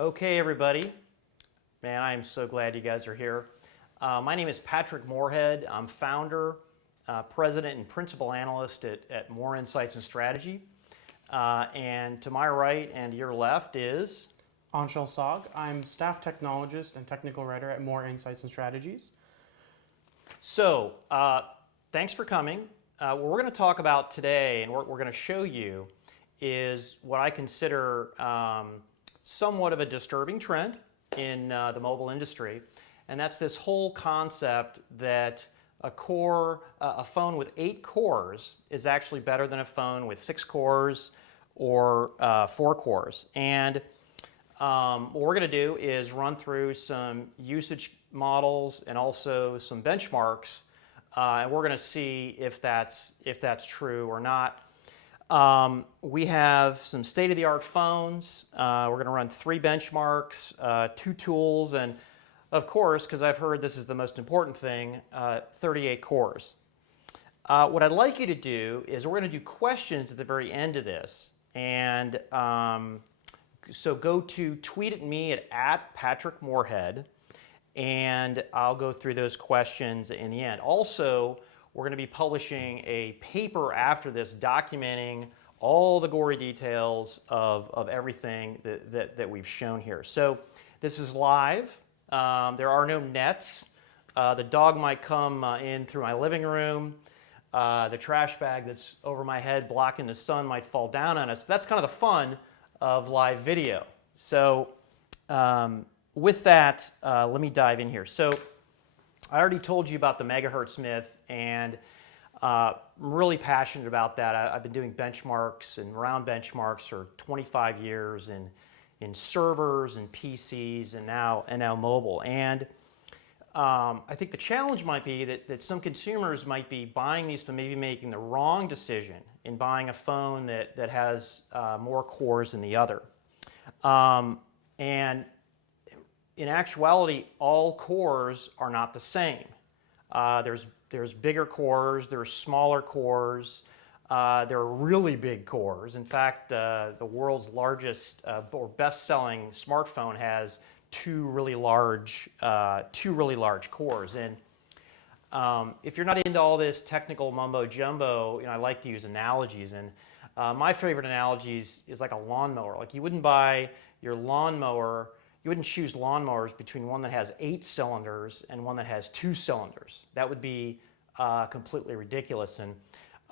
Okay, everybody. Man, I am so glad you guys are here. My name is Patrick Moorhead. I'm founder, president, and principal analyst at More Insights and Strategy. And to my right and to your left is... Anshul Sag. I'm staff technologist and technical writer at More Insights and Strategies. So, thanks for coming. What we're going to talk about today and what we're going to show you is what I consider somewhat of a disturbing trend in the mobile industry, and that's this whole concept that a phone with 8 cores is actually better than a phone with 6 cores or 4 cores. And what we're going to do is run through some usage models and also some benchmarks, and we're going to see if that's true or not. We have some state-of-the-art phones. We're going to run 3 benchmarks, 2 tools, and of course, because I've heard this is the most important thing, 38 cores. What I'd like you to do is we're going to do questions at the very end of this, and so go to tweet at me at Patrick Moorhead, and I'll go through those questions in the end. Also, we're going to be publishing a paper after this documenting all the gory details of everything that we've shown here. So this is live. There are no nets. The dog might come in through my living room. The trash bag that's over my head blocking the sun might fall down on us. But that's kind of the fun of live video. So with that, let me dive in here. So I already told you about the megahertz myth, and I'm really passionate about that. I've been doing benchmarks and round benchmarks for 25 years in servers and PCs and now mobile. And I think the challenge might be that some consumers might be buying these but maybe making the wrong decision in buying a phone that has more cores than the other. And in actuality, all cores are not the same. There's bigger cores, there's smaller cores, there are really big cores. In fact, the world's largest or best-selling smartphone has 2 really large cores. And if you're not into all this technical mumbo jumbo, I like to use analogies. And my favorite analogies is like a lawnmower. Like you wouldn't buy your lawnmower. You wouldn't choose lawnmowers between one that has 8 cylinders and one that has 2 cylinders. That would be completely ridiculous. And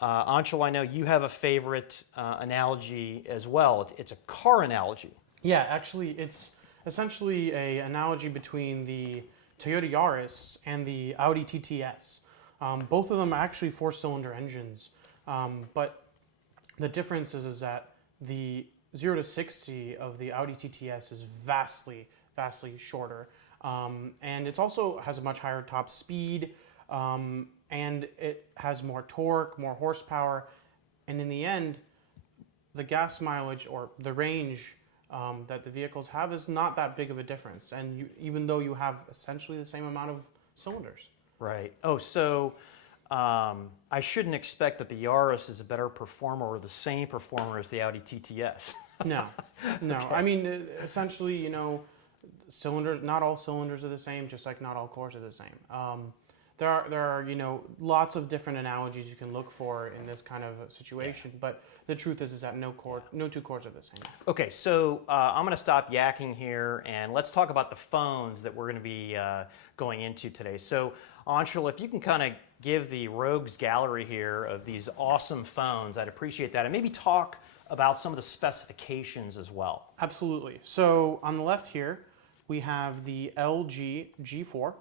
Anshul, I know you have a favorite analogy as well. It's a car analogy. Yeah, actually, it's essentially an analogy between the Toyota Yaris and the Audi TTS. Both of them are actually 4-cylinder engines, but the difference is that the 0 to 60 of the Audi TTS is vastly shorter, and it also has a much higher top speed, and it has more torque, more horsepower, and in the end, the gas mileage or the range that the vehicles have is not that big of a difference, and even though you have essentially the same amount of cylinders. Right. Oh, so I shouldn't expect that the Yaris is a better performer or the same performer as the Audi TTS. No. Okay. I mean, essentially, cylinders. Not all cylinders are the same, just like not all cores are the same. There are lots of different analogies you can look for in this kind of situation, but the truth is that no 2 cores are the same. Okay, so I'm going to stop yakking here, and let's talk about the phones that we're going to be going into today. So, Anshul, if you can kind of give the rogues gallery here of these awesome phones, I'd appreciate that, and maybe talk about some of the specifications as well. Absolutely. So on the left here, we have the LG G4.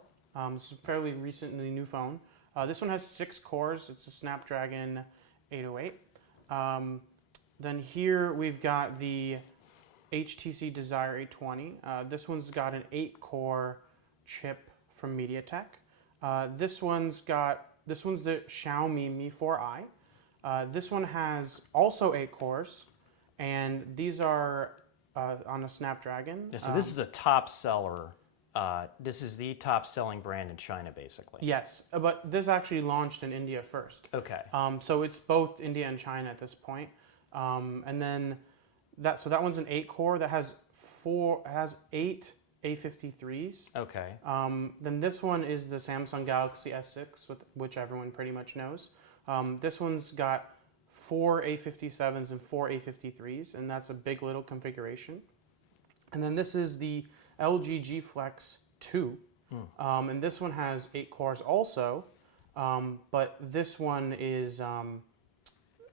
This is a fairly recently new phone. This one has 6 cores. It's a Snapdragon 808. Then here we've got the HTC Desire 820. This one's got an 8-core chip from MediaTek. This one's the Xiaomi Mi 4i. This one has also 8 cores, and these are on a Snapdragon. Yeah, so this is a top seller. This is the top-selling brand in China, basically. Yes, but this actually launched in India first. Okay. So it's both India and China at this point. And then that one's an 8-core that has has 8 A53s. Okay. Then this one is the Samsung Galaxy S6, which everyone pretty much knows. This one's got 4 A57s and 4 A53s, and that's a big little configuration. And then this is the LG GFlex 2, and this one has 8 cores also, but this one is 4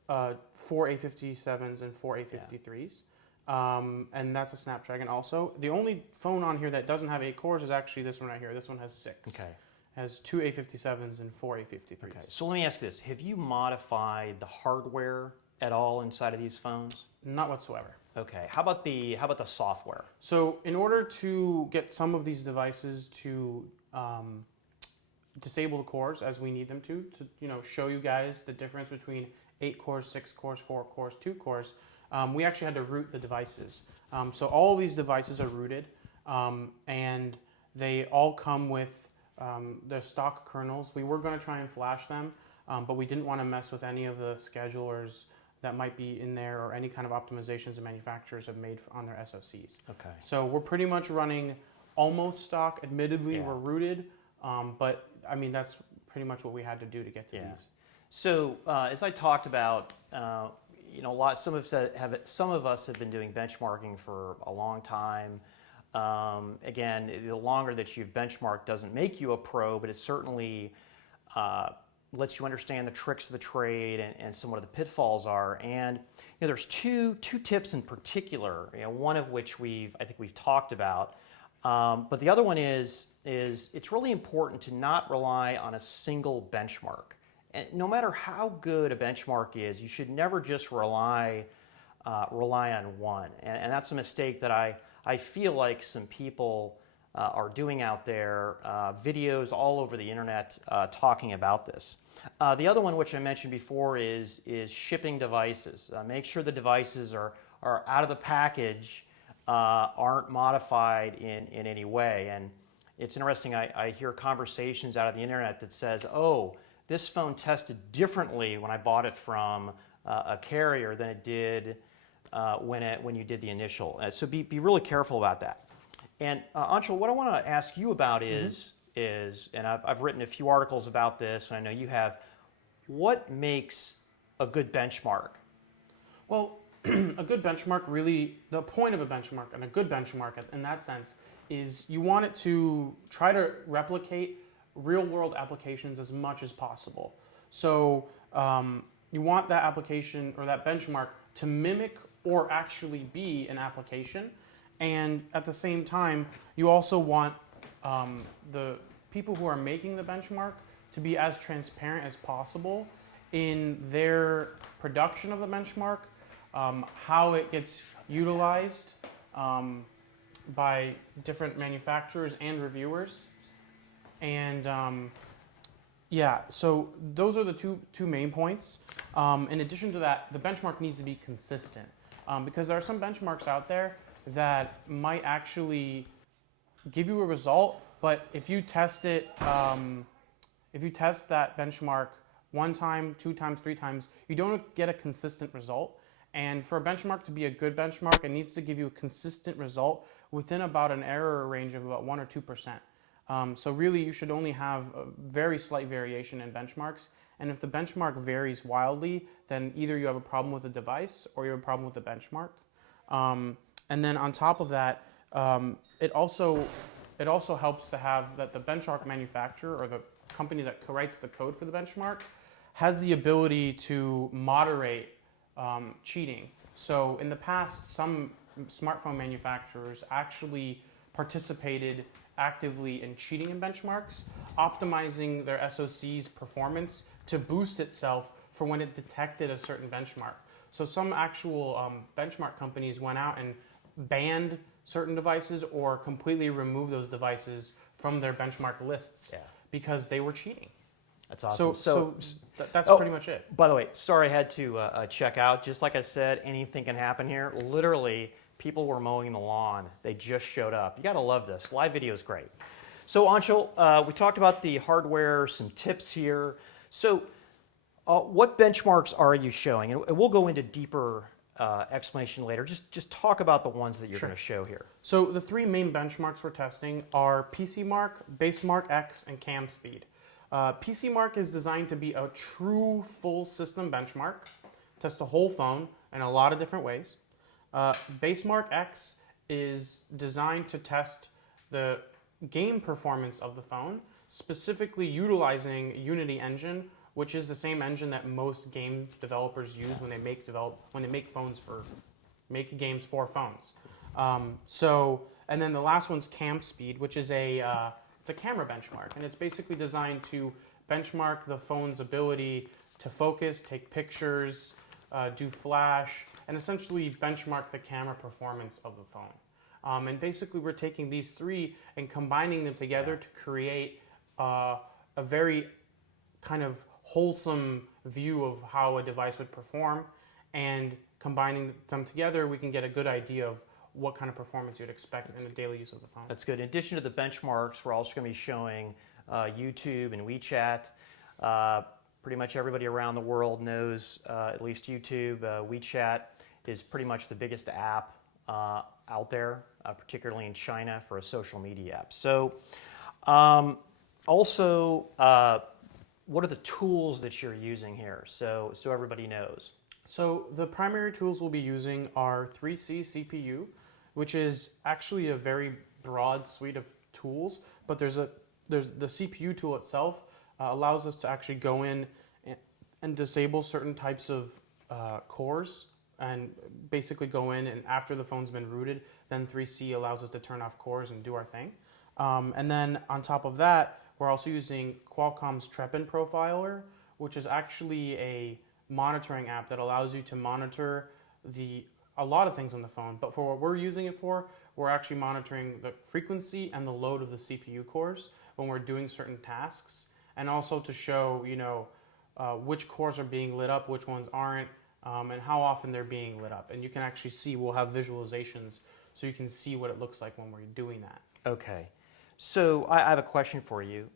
A57s and 4 A53s. And that's a Snapdragon also. The only phone on here that doesn't have 8 cores is actually this one right here. This one has 6. Okay. Has 2 A57s and 4 A53s. Okay. So let me ask you this. Have you modified the hardware at all inside of these phones? Not whatsoever. Okay. How about the software? So in order to get some of these devices to disable the cores as we need them to show you guys the difference between 8 cores, 6 cores, 4 cores, 2 cores, we actually had to root the devices. So all of these devices are rooted, and they all come with the stock kernels. We were going to try and flash them, but we didn't want to mess with any of the schedulers that might be in there or any kind of optimizations the manufacturers have made on their SoCs. Okay. So we're pretty much running almost stock. Admittedly, we're rooted, but I mean that's pretty much what we had to do to get to these. So as I talked about, some of us have been doing benchmarking for a long time. Again, the longer that you've benchmarked doesn't make you a pro, but it certainly lets you understand the tricks of the trade and some of the pitfalls are. And there's two tips in particular. One of which I think we've talked about, but the other one is it's really important to not rely on a single benchmark. And no matter how good a benchmark is, you should never just rely on one. And that's a mistake that I feel like some people are doing out there. Videos all over the internet talking about this. The other one, which I mentioned before, is shipping devices. Make sure the devices are out of the package, aren't modified in any way. And it's interesting, I hear conversations out of the internet that says, oh, this phone tested differently when I bought it from a carrier than it did when you did the initial. So be really careful about that. And Anshul, what I want to ask you about is, and I've written a few articles about this, and I know you have, what makes a good benchmark? Well, a good benchmark really, the point of a benchmark and a good benchmark in that sense is you want it to try to replicate real-world applications as much as possible. So you want that application or that benchmark to mimic or actually be an application. And at the same time, you also want the people who are making the benchmark to be as transparent as possible in their production of the benchmark, how it gets utilized by different manufacturers and reviewers. And so those are the two main points. In addition to that, the benchmark needs to be consistent because there are some benchmarks out there that might actually give you a result, but if you test it, if you test that benchmark 1 time, 2 times, 3 times, you don't get a consistent result. And for a benchmark to be a good benchmark, it needs to give you a consistent result within about an error range of about 1 or 2%. So really, you should only have a very slight variation in benchmarks. And if the benchmark varies wildly, then either you have a problem with the device or you have a problem with the benchmark. And then on top of that, it also helps to have that the benchmark manufacturer or the company that writes the code for the benchmark has the ability to moderate cheating. So in the past, some smartphone manufacturers actually participated actively in cheating in benchmarks, optimizing their SoC's performance to boost itself for when it detected a certain benchmark. So some actual benchmark companies went out and banned certain devices or completely removed those devices from their benchmark lists because they were cheating. That's awesome. So that's pretty much it. By the way, sorry I had to check out. Just like I said, anything can happen here. Literally, people were mowing the lawn. They just showed up. You got to love this. Live video is great. So Anshul, we talked about the hardware, some tips here. So what benchmarks are you showing? And we'll go into deeper explanation later. Just talk about the ones that you're Sure. going to show here. So the three main benchmarks we're testing are PCMark, Basemark X, and Camspeed. PCMark is designed to be a true full system benchmark, test the whole phone in a lot of different ways. Basemark X is designed to test the game performance of the phone, specifically utilizing Unity Engine, which is the same engine that most game developers use when they make games for phones. And then the last one's Camspeed, which is it's a camera benchmark, and it's basically designed to benchmark the phone's ability to focus, take pictures, do flash, and essentially benchmark the camera performance of the phone. And basically, we're taking these three and combining them together to create a very kind of wholesome view of how a device would perform. And combining them together, we can get a good idea of what kind of performance you'd expect in the daily use of the phone. That's good. In addition to the benchmarks, we're also going to be showing YouTube and WeChat. Pretty much everybody around the world knows at least YouTube. WeChat is pretty much the biggest app out there, particularly in China, for a social media app. So also, what are the tools that you're using here, so everybody knows? So the primary tools we'll be using are 3C CPU, which is actually a very broad suite of tools, but there's the CPU tool itself allows us to actually go in and disable certain types of cores, and basically go in, and after the phone's been rooted, then 3C allows us to turn off cores and do our thing. And then on top of that, we're also using Qualcomm's Trepin Profiler, which is actually a monitoring app that allows you to monitor a lot of things on the phone. But for what we're using it for, we're actually monitoring the frequency and the load of the CPU cores when we're doing certain tasks, and also to show, which cores are being lit up, which ones aren't, and how often they're being lit up. And you can actually see, we'll have visualizations so you can see what it looks like when we're doing that. Okay. So I have a question for you.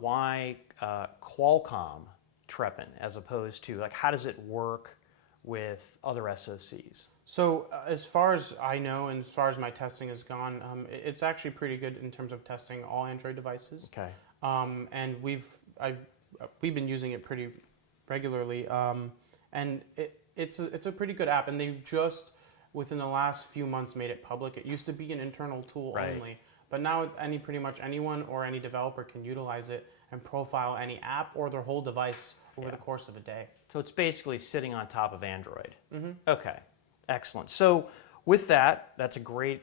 Why Qualcomm Trepin as opposed to, how does it work with other SoCs? So as far as I know, and as far as my testing has gone, it's actually pretty good in terms of testing all Android devices. Okay. And we've been using it pretty regularly, and it's a pretty good app. And they just within the last few months made it public. It used to be an internal tool only, but now pretty much anyone or any developer can utilize it and profile any app or their whole device over the course of a day. So it's basically sitting on top of Android. Mm-hmm. Okay, excellent. So with that, that's a great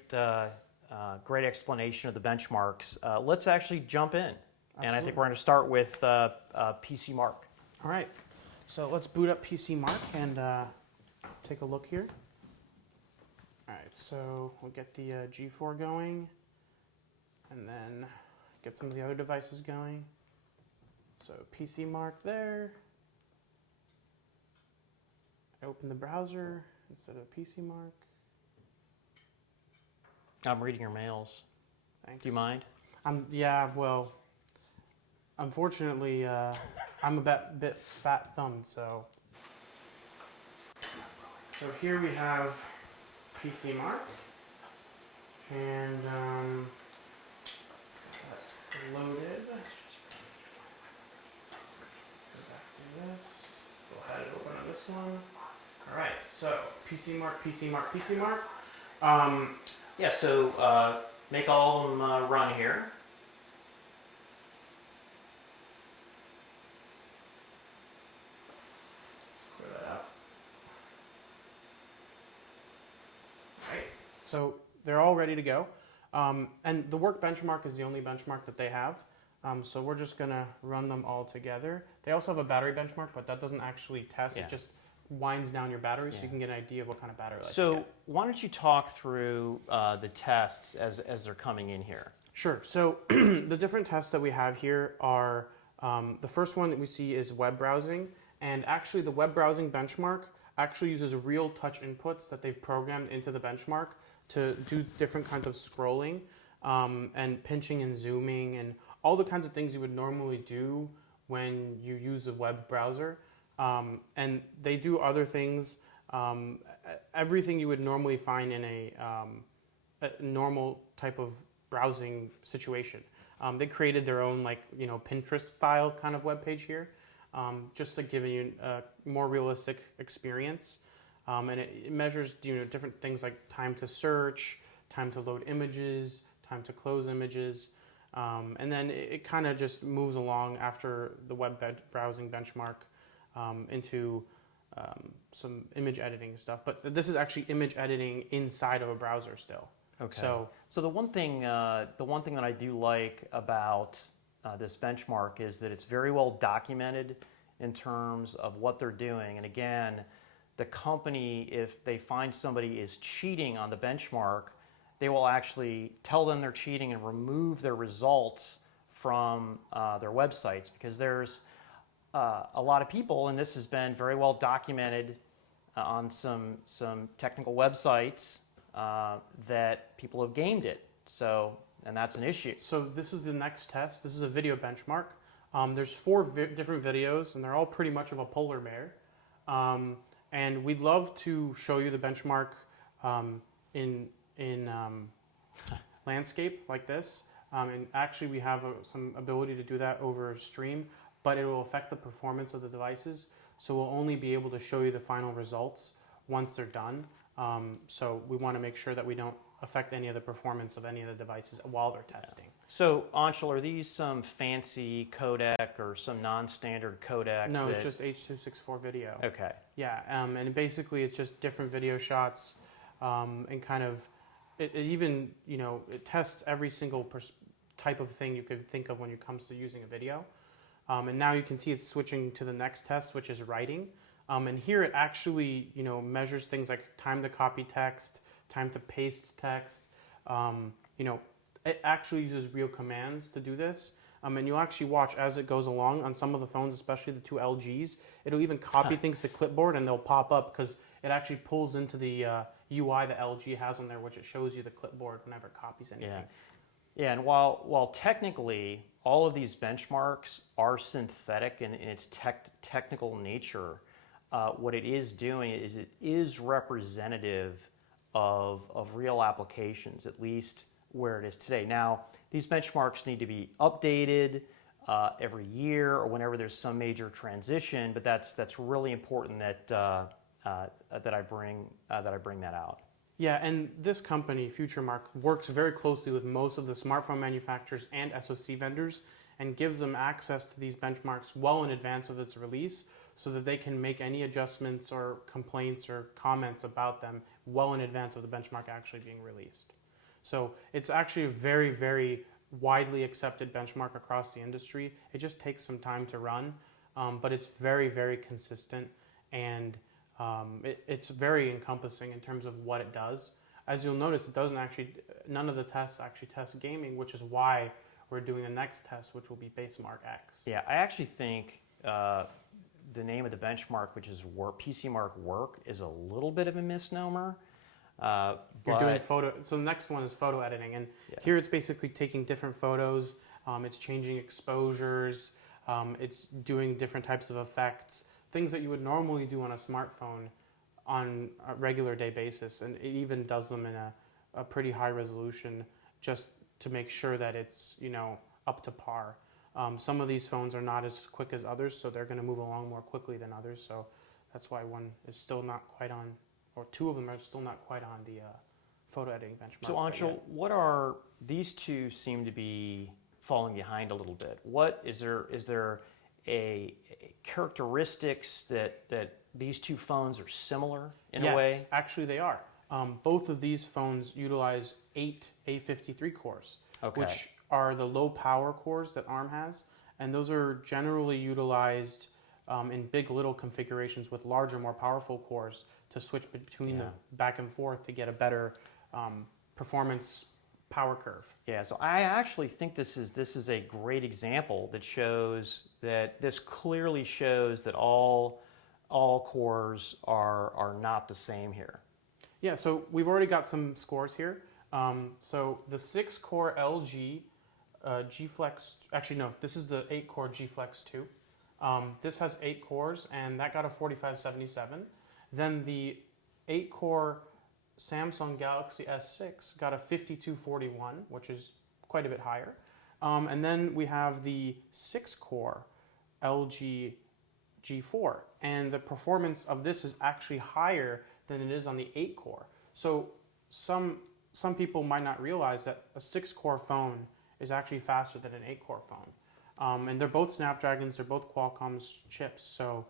explanation of the benchmarks. Let's actually jump in. Absolutely. And I think we're going to start with PCMark. All right, so let's boot up PCMark and take a look here. All right, so we'll get the G4 going, and then get some of the other devices going. So PCMark there. I open the browser instead of PCMark. I'm reading your mails. Thanks. Do you mind? Yeah, well, unfortunately, I'm a bit fat-thumbed, so here we have PCMark, and that loaded. Go back to this. Still had it open on this one. All right, so PCMark. Yeah, so make all of them run here. Clear that out. Right, so they're all ready to go. And the work benchmark is the only benchmark that they have. So we're just going to run them all together. They also have a battery benchmark, but that doesn't actually test. Yeah. It just winds down your battery so you can get an idea of what kind of battery life you So get. why don't you talk through the tests as they're coming in here? Sure. So the different tests that we have here are, the first one that we see is web browsing. And actually the web browsing benchmark actually uses real touch inputs that they've programmed into the benchmark to do different kinds of scrolling and pinching and zooming and all the kinds of things you would normally do when you use a web browser. And they do other things everything you would normally find in a normal type of browsing situation. They created their own Pinterest style kind of web page here, just to give you a more realistic experience. And it measures different things like time to search, time to load images, time to close images, and then it kind of just moves along after the web browsing benchmark into some image editing stuff. But this is actually image editing inside of a browser still. Okay. So the one thing that I do like about this benchmark is that it's very well documented in terms of what they're doing. And again, the company, if they find somebody is cheating on the benchmark, they will actually tell them they're cheating and remove their results from their websites, because there's a lot of people, and this has been very well documented on some technical websites, that people have gamed it. So, and that's an issue. So this is the next test. This is a video benchmark. There's 4 different videos, and they're all pretty much of a polar bear. And we'd love to show you the benchmark in landscape like this. And actually, we have some ability to do that over stream, but it will affect the performance of the devices. So we'll only be able to show you the final results once they're done. So we want to make sure that we don't affect any of the performance of any of the devices while they're testing. So, Anshul, are these some fancy codec or some non-standard codec? No, it's just H.264 video. Okay. Yeah, and basically it's just different video shots, and kind of, it even, it tests every single type of thing you could think of when it comes to using a video. And now you can see it's switching to the next test, which is writing. And here it actually, measures things like time to copy text, time to paste text. It actually uses real commands to do this. And you'll actually watch as it goes along on some of the phones, especially the 2 LGs. It'll even copy things to clipboard, and they'll pop up because it actually pulls into the UI that LG has on there, which it shows you the clipboard whenever it copies anything. Yeah, and while technically all of these benchmarks are synthetic in its technical nature, what it is doing is it is representative of real applications, at least where it is today. Now, these benchmarks need to be updated every year or whenever there's some major transition, but that's really important that I bring that out. Yeah, and this company, FutureMark, works very closely with most of the smartphone manufacturers and SoC vendors and gives them access to these benchmarks well in advance of its release so that they can make any adjustments or complaints or comments about them well in advance of the benchmark actually being released. So it's actually a very, very widely accepted benchmark across the industry. It just takes some time to run, but it's very, very consistent, and it's very encompassing in terms of what it does. As you'll notice, none of the tests actually test gaming, which is why we're doing the next test, which will be Basemark X. Yeah, I actually think the name of the benchmark, which is PCMark Work, is a little bit of a misnomer. You're doing photo, so the next one is photo editing, and here it's basically taking different photos, it's changing exposures, it's doing different types of effects, things that you would normally do on a smartphone on a regular day basis, and it even does them in a pretty high resolution just to make sure that it's up to par. Some of these phones are not as quick as others, so they're going to move along more quickly than others, so that's why one is still not quite on, or 2 of them are still not quite on the photo editing benchmark. So Anshul, what are these 2 seem to be falling behind a little bit? What is there a characteristics that these 2 phones are similar in a way? Yes, actually they are. Both of these phones utilize 8 A53 cores, which are the low power cores that ARM has, and those are generally utilized in big little configurations with larger, more powerful cores to switch between the back and forth to get a better performance power curve. Yeah, so I actually think this is a great example that shows that this clearly shows that all cores are not the same here. Yeah, so we've already got some scores here. So the 6-core LG GFlex, actually no, this is the 8-core GFlex 2. This has 8 cores, and that got a 4577. Then the 8-core Samsung Galaxy S6 got a 5241, which is quite a bit higher. And then we have the 6-core LG G4, and the performance of this is actually higher than it is on the 8-core. So some people might not realize that a 6-core phone is actually faster than an 8-core phone. And they're both Snapdragons, they're both Qualcomm's chips, so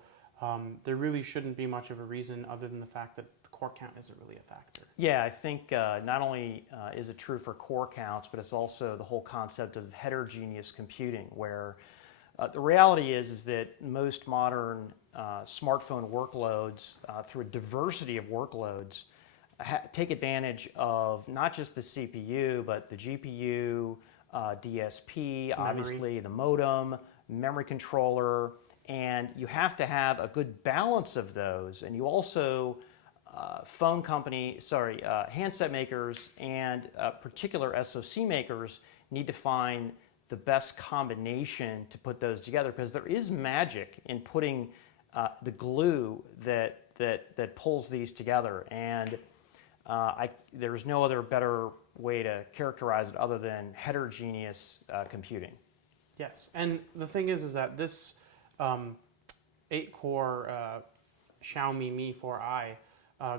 there really shouldn't be much of a reason other than the fact that the core count isn't really a factor. Yeah, I think not only is it true for core counts, but it's also the whole concept of heterogeneous computing, where the reality is that most modern smartphone workloads, through a diversity of workloads, take advantage of not just the CPU, but the GPU, DSP, obviously the modem, memory controller, and you have to have a good balance of those. And you also, handset makers and particular SoC makers need to find the best combination to put those together, because there is magic in putting the glue that pulls these together. And there's no other better way to characterize it other than heterogeneous computing. Yes, and the thing is that this 8-core Xiaomi Mi 4i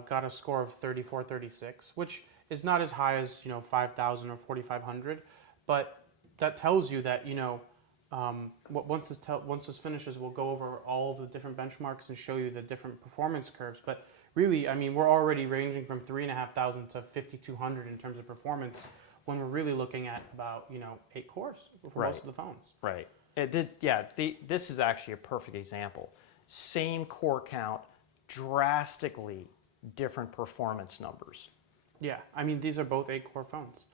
got a score of 3436, which is not as high as 5,000 or 4,500, but that tells you that once this finishes, we'll go over all of the different benchmarks and show you the different performance curves. But really, I mean, we're already ranging from 3,500 to 5,200 in terms of performance, when we're really looking at about 8 cores for most of the phones. Right. This is actually a perfect example. Same core count, drastically different performance numbers. Yeah, I mean, these are both 8-core phones,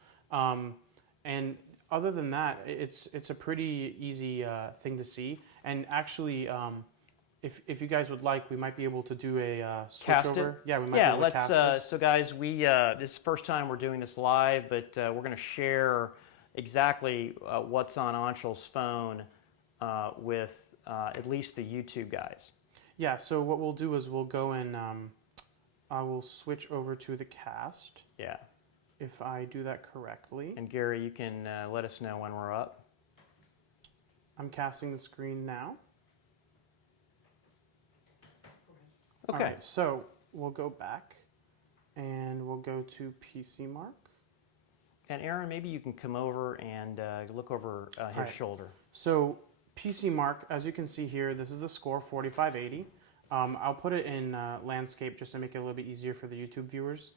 and other than that, it's a pretty easy thing to see. And actually, if you guys would like, we might be able to do a switch cast over. It? Yeah, we might be able to cast this. So guys, this is the first time we're doing this live, but we're going to share exactly what's on Anshul's phone with at least the YouTube guys. Yeah, so what we'll do is we'll go and I will switch over to the cast. Yeah. If I do that correctly. And Gary, you can let us know when we're up. I'm casting the screen now. Okay. All right, so we'll go back and we'll go to Basemark. And Aaron, maybe you can come over and look over his shoulder. So Basemark, as you can see here, this is the score, 4580. I'll put it in landscape just to make it a little bit easier for the YouTube viewers.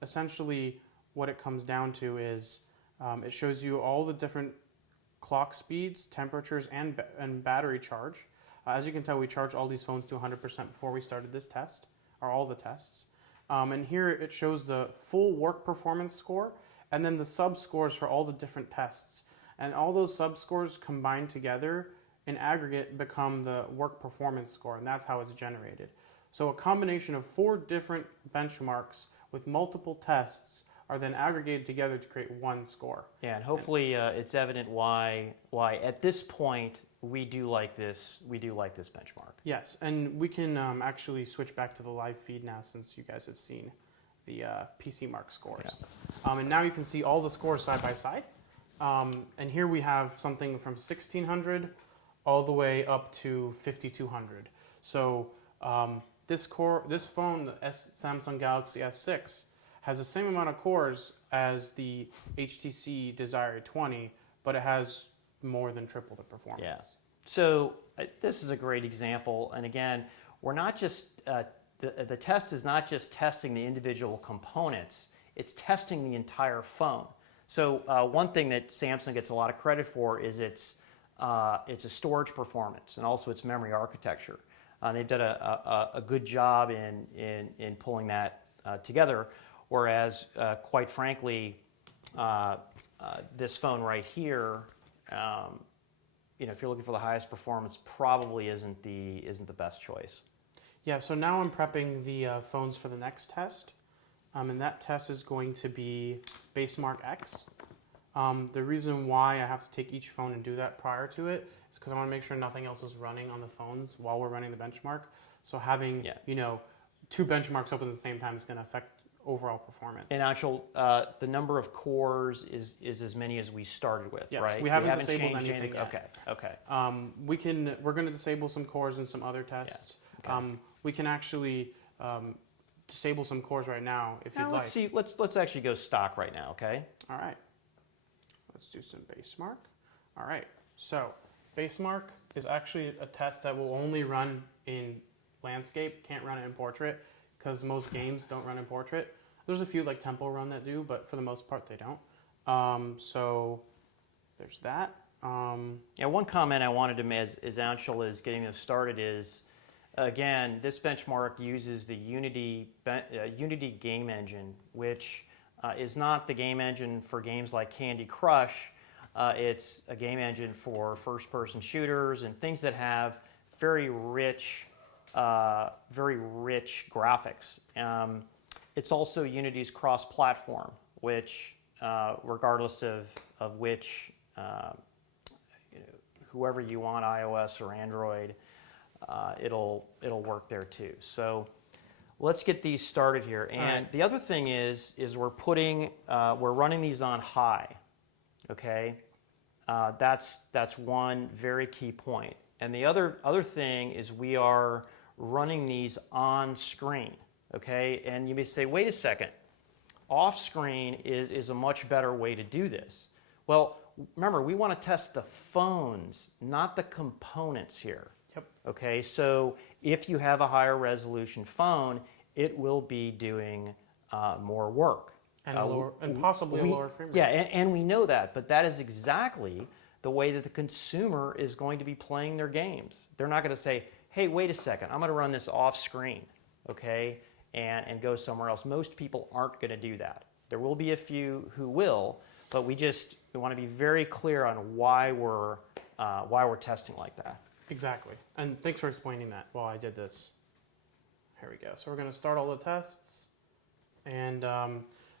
Essentially, what it comes down to is it shows you all the different clock speeds, temperatures, and battery charge. As you can tell, we charged all these phones to 100% before we started this test, or all the tests. And here it shows the full work performance score, and then the sub-scores for all the different tests. And all those sub-scores combined together in aggregate become the work performance score, and that's how it's generated. So a combination of 4 different benchmarks with multiple tests are then aggregated together to create one score. Yeah, and hopefully it's evident why at this point we do like this benchmark. Yes, and we can actually switch back to the live feed now, since you guys have seen the Basemark scores. Yeah. And now you can see all the scores side by side. And here we have something from 1600 all the way up to 5200. So this phone, the Samsung Galaxy S6, has the same amount of cores as the HTC Desire 20, but it has more than triple the performance. Yeah. So this is a great example. And again, we're not just, the test is not just testing the individual components, it's testing the entire phone. So one thing that Samsung gets a lot of credit for is its storage performance and also its memory architecture. They've done a good job in pulling that together, whereas quite frankly, this phone right here, if you're looking for the highest performance, probably isn't the best choice. Yeah, so now I'm prepping the phones for the next test, and that test is going to be Basemark X. The reason why I have to take each phone and do that prior to it is because I want to make sure nothing else is running on the phones while we're running the benchmark. So having Yeah. two benchmarks open at the same time is going to affect overall performance. And actual, the number of cores is as many as we started with, Yes, right? we haven't disabled changed anything yet. Okay. We're going to disable some cores in some other tests. Yeah. Okay. We can actually disable some cores right now if Now you'd let's like. see. Let's actually go stock right now. Okay. All right. Let's do some Basemark. All right. So Basemark is actually a test that will only run in landscape. Can't run it in portrait because most games don't run in portrait. There's a few like Temple Run that do, but for the most part they don't. So there's that. Yeah, one comment I wanted to make as Anshul is getting this started is, again, this benchmark uses the Unity game engine, which is not the game engine for games like Candy Crush. It's a game engine for first-person shooters and things that have very rich graphics. It's also Unity's cross-platform, which, regardless of which, whoever you want, iOS or Android, it'll work there too. So let's get these started here. And the other thing is we're running these on high. Okay, that's one very key point. And the other thing is we are running these on screen. Okay, and you may say, wait a second, off screen is a much better way to do this. Well, remember, we want to test the phones, not the components here. Yep. Okay, so if you have a higher resolution phone, it will be doing more work. And possibly a lower frame rate. Yeah, and we know that, but that is exactly the way that the consumer is going to be playing their games. They're not going to say, hey, wait a second, I'm going to run this off screen, okay, and go somewhere else. Most people aren't going to do that. There will be a few who will, but we want to be very clear on why we're testing like that. Exactly. And thanks for explaining that while I did this. Here we go. So we're going to start all the tests. And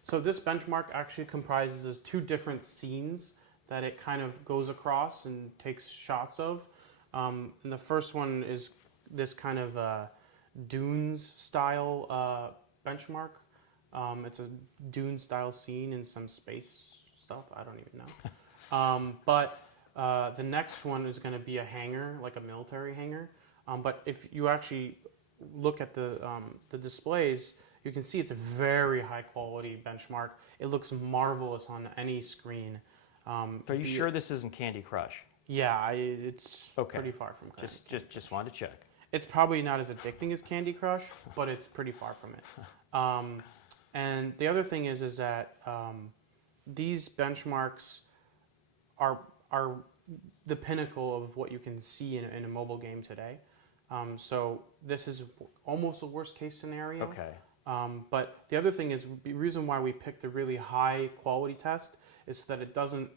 so this benchmark actually comprises of two different scenes that it kind of goes across and takes shots of. And the first one is this kind of Dunes style benchmark. It's a Dune style scene in some space stuff. I don't even know. But the next one is going to be a hangar, like a military hangar. But if you actually look at the displays, you can see it's a very high quality benchmark. It looks marvelous on any screen. Are you sure this isn't Candy Crush? Yeah, it's Okay. pretty far from Candy Crush. Just wanted to check. It's probably not as addicting as Candy Crush, but it's pretty far from it. And the other thing is that these benchmarks are the pinnacle of what you can see in a mobile game today. So this is almost a worst case scenario. Okay. But the other thing is the reason why we picked the really high quality test is so that it doesn't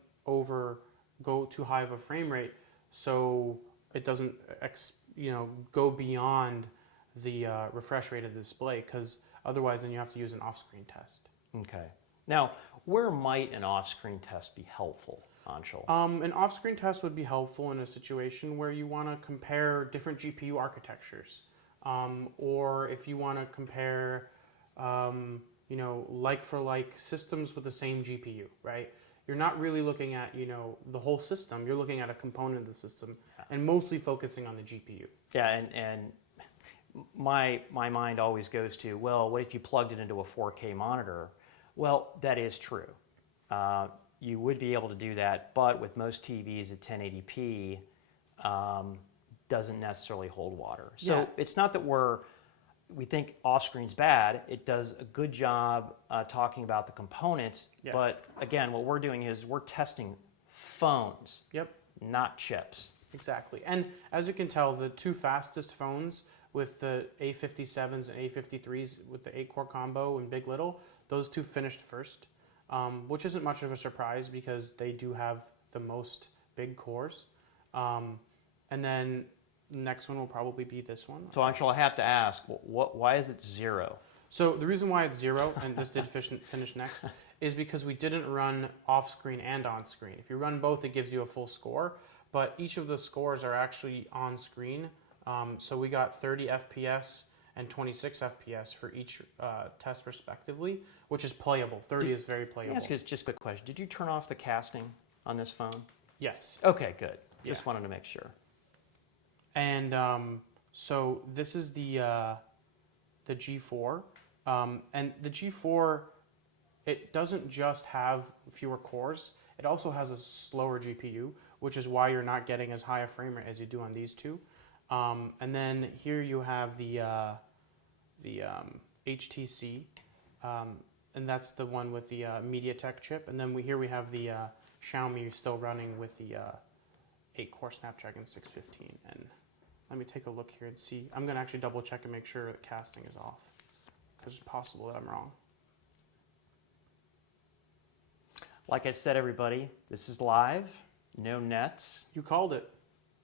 go too high of a frame rate, so it doesn't go beyond the refresh rate of the display, because otherwise then you have to use an off-screen test. Okay. Now, where might an off-screen test be helpful, Anshul? An off-screen test would be helpful in a situation where you want to compare different GPU architectures, or if you want to compare, like-for-like systems with the same GPU, right? You're not really looking at, the whole system. You're looking at a component of the system and mostly focusing on the GPU. Yeah, and my mind always goes to, well, what if you plugged it into a 4K monitor? Well, that is true. You would be able to do that, but with most TVs at 1080p, doesn't necessarily hold water. So it's not that we think off-screen's bad. It does a good job talking about the components, but again, what we're doing is we're testing phones, not chips. Exactly. And as you can tell, the two fastest phones with the A57s and A53s with the 8-core combo and Big Little, those two finished first, which isn't much of a surprise because they do have the most big cores. And then the next one will probably be this one. So Anshul, I have to ask, why is it 0? So the reason why it's 0, and this did finish next, is because we didn't run off-screen and on-screen. If you run both, it gives you a full score, but each of the scores are actually on-screen So we got 30 FPS and 26 FPS for each test respectively, which is playable. 30 is very Let playable. me ask you just a quick question. Did you turn off the casting on this phone? Yes. Okay, good. Yeah. Just wanted to make sure. And so this is the G4, and the G4, it doesn't just have fewer cores. It also has a slower GPU, which is why you're not getting as high a frame rate as you do on these two. And then here you have the HTC, and that's the one with the MediaTek chip. And then here we have the Xiaomi still running with the 8-core Snapdragon 615. And let me take a look here and see. I'm going to actually double check and make sure that casting is off, because it's possible that I'm wrong. Like I said, everybody, this is live, no nets. You called it.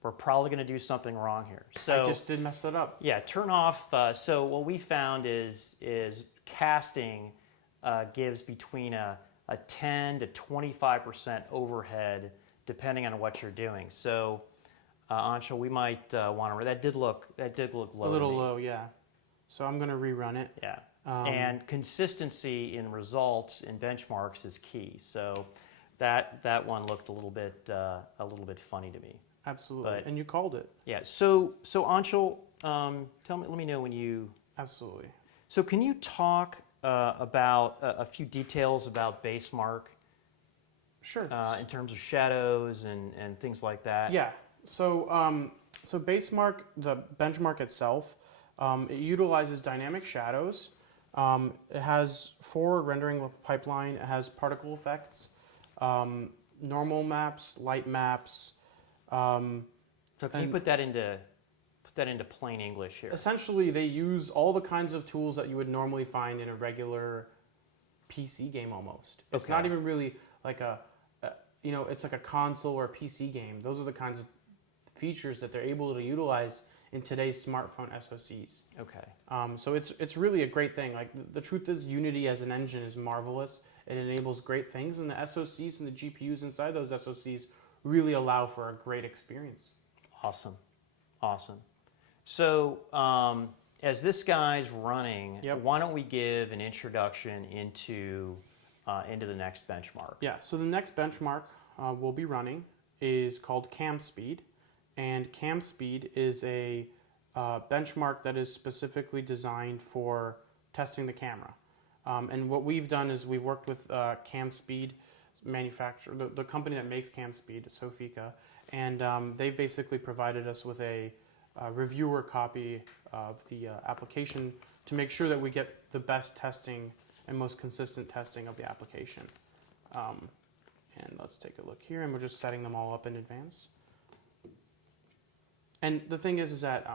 We're probably going to do something wrong here. So I just did mess it up. yeah, turn off. So what we found is casting gives between a 10 to 25% overhead depending on what you're doing. So Anshul, we might want to. That did look low. A little low, yeah. So I'm going to rerun it. Yeah. And consistency in results in benchmarks is key. So that one looked a little bit funny to me. Absolutely. But, and you called it. Yeah. So Anshul, let me know when you. Absolutely. So can you talk about a few details about Basemark? Sure. In terms of shadows and things like that. Yeah. So so Basemark, the benchmark itself, it utilizes dynamic shadows. It has forward rendering pipeline. It has particle effects, normal maps, light maps. So can you put that into plain English here? Essentially, they use all the kinds of tools that you would normally find in a regular PC game almost. It's Okay. not even really like it's like a console or a PC game. Those are the kinds of features that they're able to utilize in today's smartphone SoCs. Okay. So it's really a great thing. Like the truth is, Unity as an engine is marvelous. It enables great things, and the SoCs and the GPUs inside those SoCs really allow for a great experience. Awesome. So as this guy's running, Yep. why don't we give an introduction into the next benchmark? Yeah. So the next benchmark we'll be running is called Camspeed, and Camspeed is a benchmark that is specifically designed for testing the camera. And what we've done is we've worked with Camspeed manufacturer, the company that makes Camspeed, Sofika, and they've basically provided us with a reviewer copy of the application to make sure that we get the best testing and most consistent testing of the application. And let's take a look here, and we're just setting them all up in advance. And the thing is that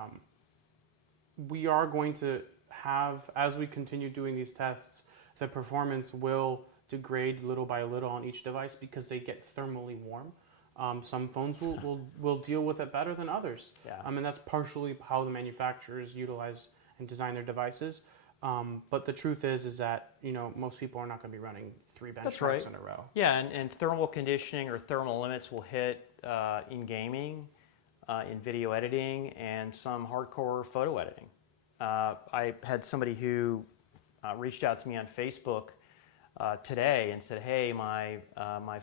we are going to have, as we continue doing these tests, the performance will degrade little by little on each device because they get thermally warm. Some phones will deal with it better than others. Yeah. And that's partially how the manufacturers utilize and design their devices. But the truth is that most people are not going to be running 3 benchmarks in a row. Yeah, and thermal conditioning or thermal limits will hit in gaming, in video editing, and some hardcore photo editing. I had somebody who reached out to me on Facebook today and said, "Hey, my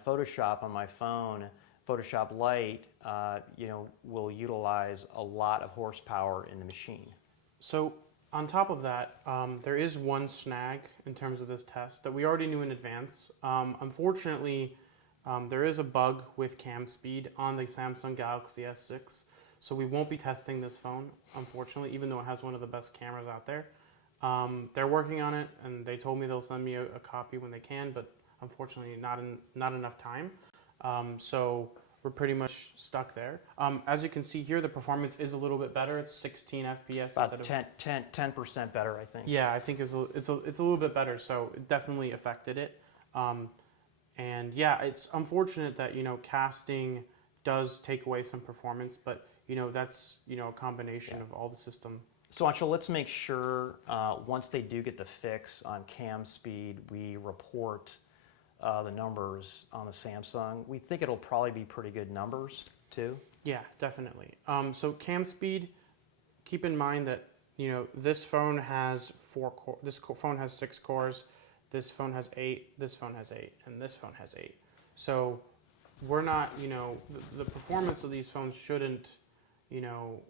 Photoshop on my phone, Photoshop Lite, will utilize a lot of horsepower in the machine." So on top of that, there is one snag in terms of this test that we already knew in advance. Unfortunately, there is a bug with Camspeed on the Samsung Galaxy S6, so we won't be testing this phone, unfortunately, even though it has one of the best cameras out there. They're working on it, and they told me they'll send me a copy when they can, but unfortunately not enough time. So we're pretty much stuck there. As you can see here, the performance is a little bit better. It's 16 FPS. About 10% better, I think. Yeah, I think it's a little bit better, so it definitely affected it. And yeah, it's unfortunate that casting does take away some performance, but that's a combination of all the system. So Anshul, let's make sure once they do get the fix on Camspeed, we report the numbers on the Samsung. We think it'll probably be pretty good numbers too. Yeah, definitely. So Camspeed, keep in mind that, you know, this phone has 4 core. This phone has 6 cores. This phone has 8. This phone has 8, and this phone has 8. So we're not, you know, the performance of these phones shouldn't, you know,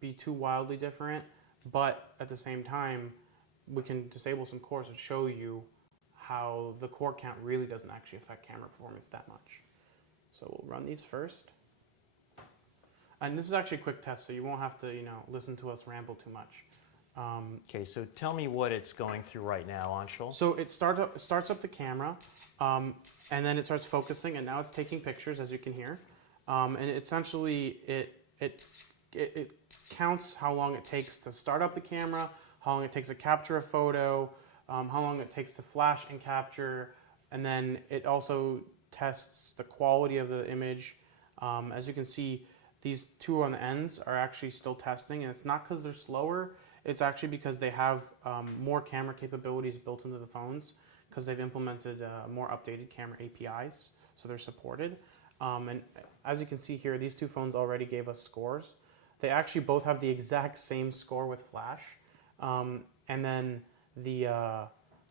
be too wildly different. But at the same time, we can disable some cores and show you how the core count really doesn't actually affect camera performance that much. So we'll run these first. And this is actually a quick test, so you won't have to, you know, listen to us ramble too much. Okay, so tell me what it's going through right now, Anshul. So it starts up the camera, and then it starts focusing, and now it's taking pictures, as you can hear. And essentially, it counts how long it takes to start up the camera, how long it takes to capture a photo, how long it takes to flash and capture, and then it also tests the quality of the image. As you can see, these 2 on the ends are actually still testing, and it's not because they're slower. It's actually because they have more camera capabilities built into the phones, because they've implemented more updated camera APIs, so they're supported. And as you can see here, these 2 phones already gave us scores. They actually both have the exact same score with flash. And then the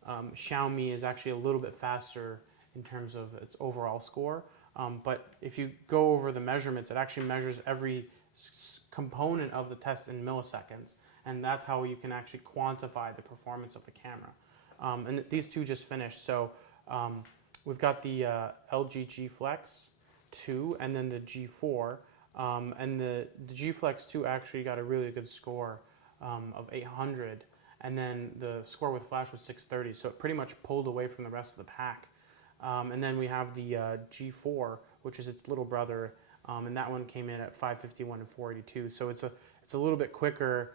Xiaomi is actually a little bit faster in terms of its overall score. But if you go over the measurements, it actually measures every component of the test in milliseconds. And that's how you can actually quantify the performance of the camera. And these 2 just finished. So we've got the LG GFlex 2 and then the G4. And the GFlex 2 actually got a really good score of 800. And then the score with flash was 630. So it pretty much pulled away from the rest of the pack. And then we have the G4, which is its little brother. And that one came in at 551 and 482. So it's a little bit quicker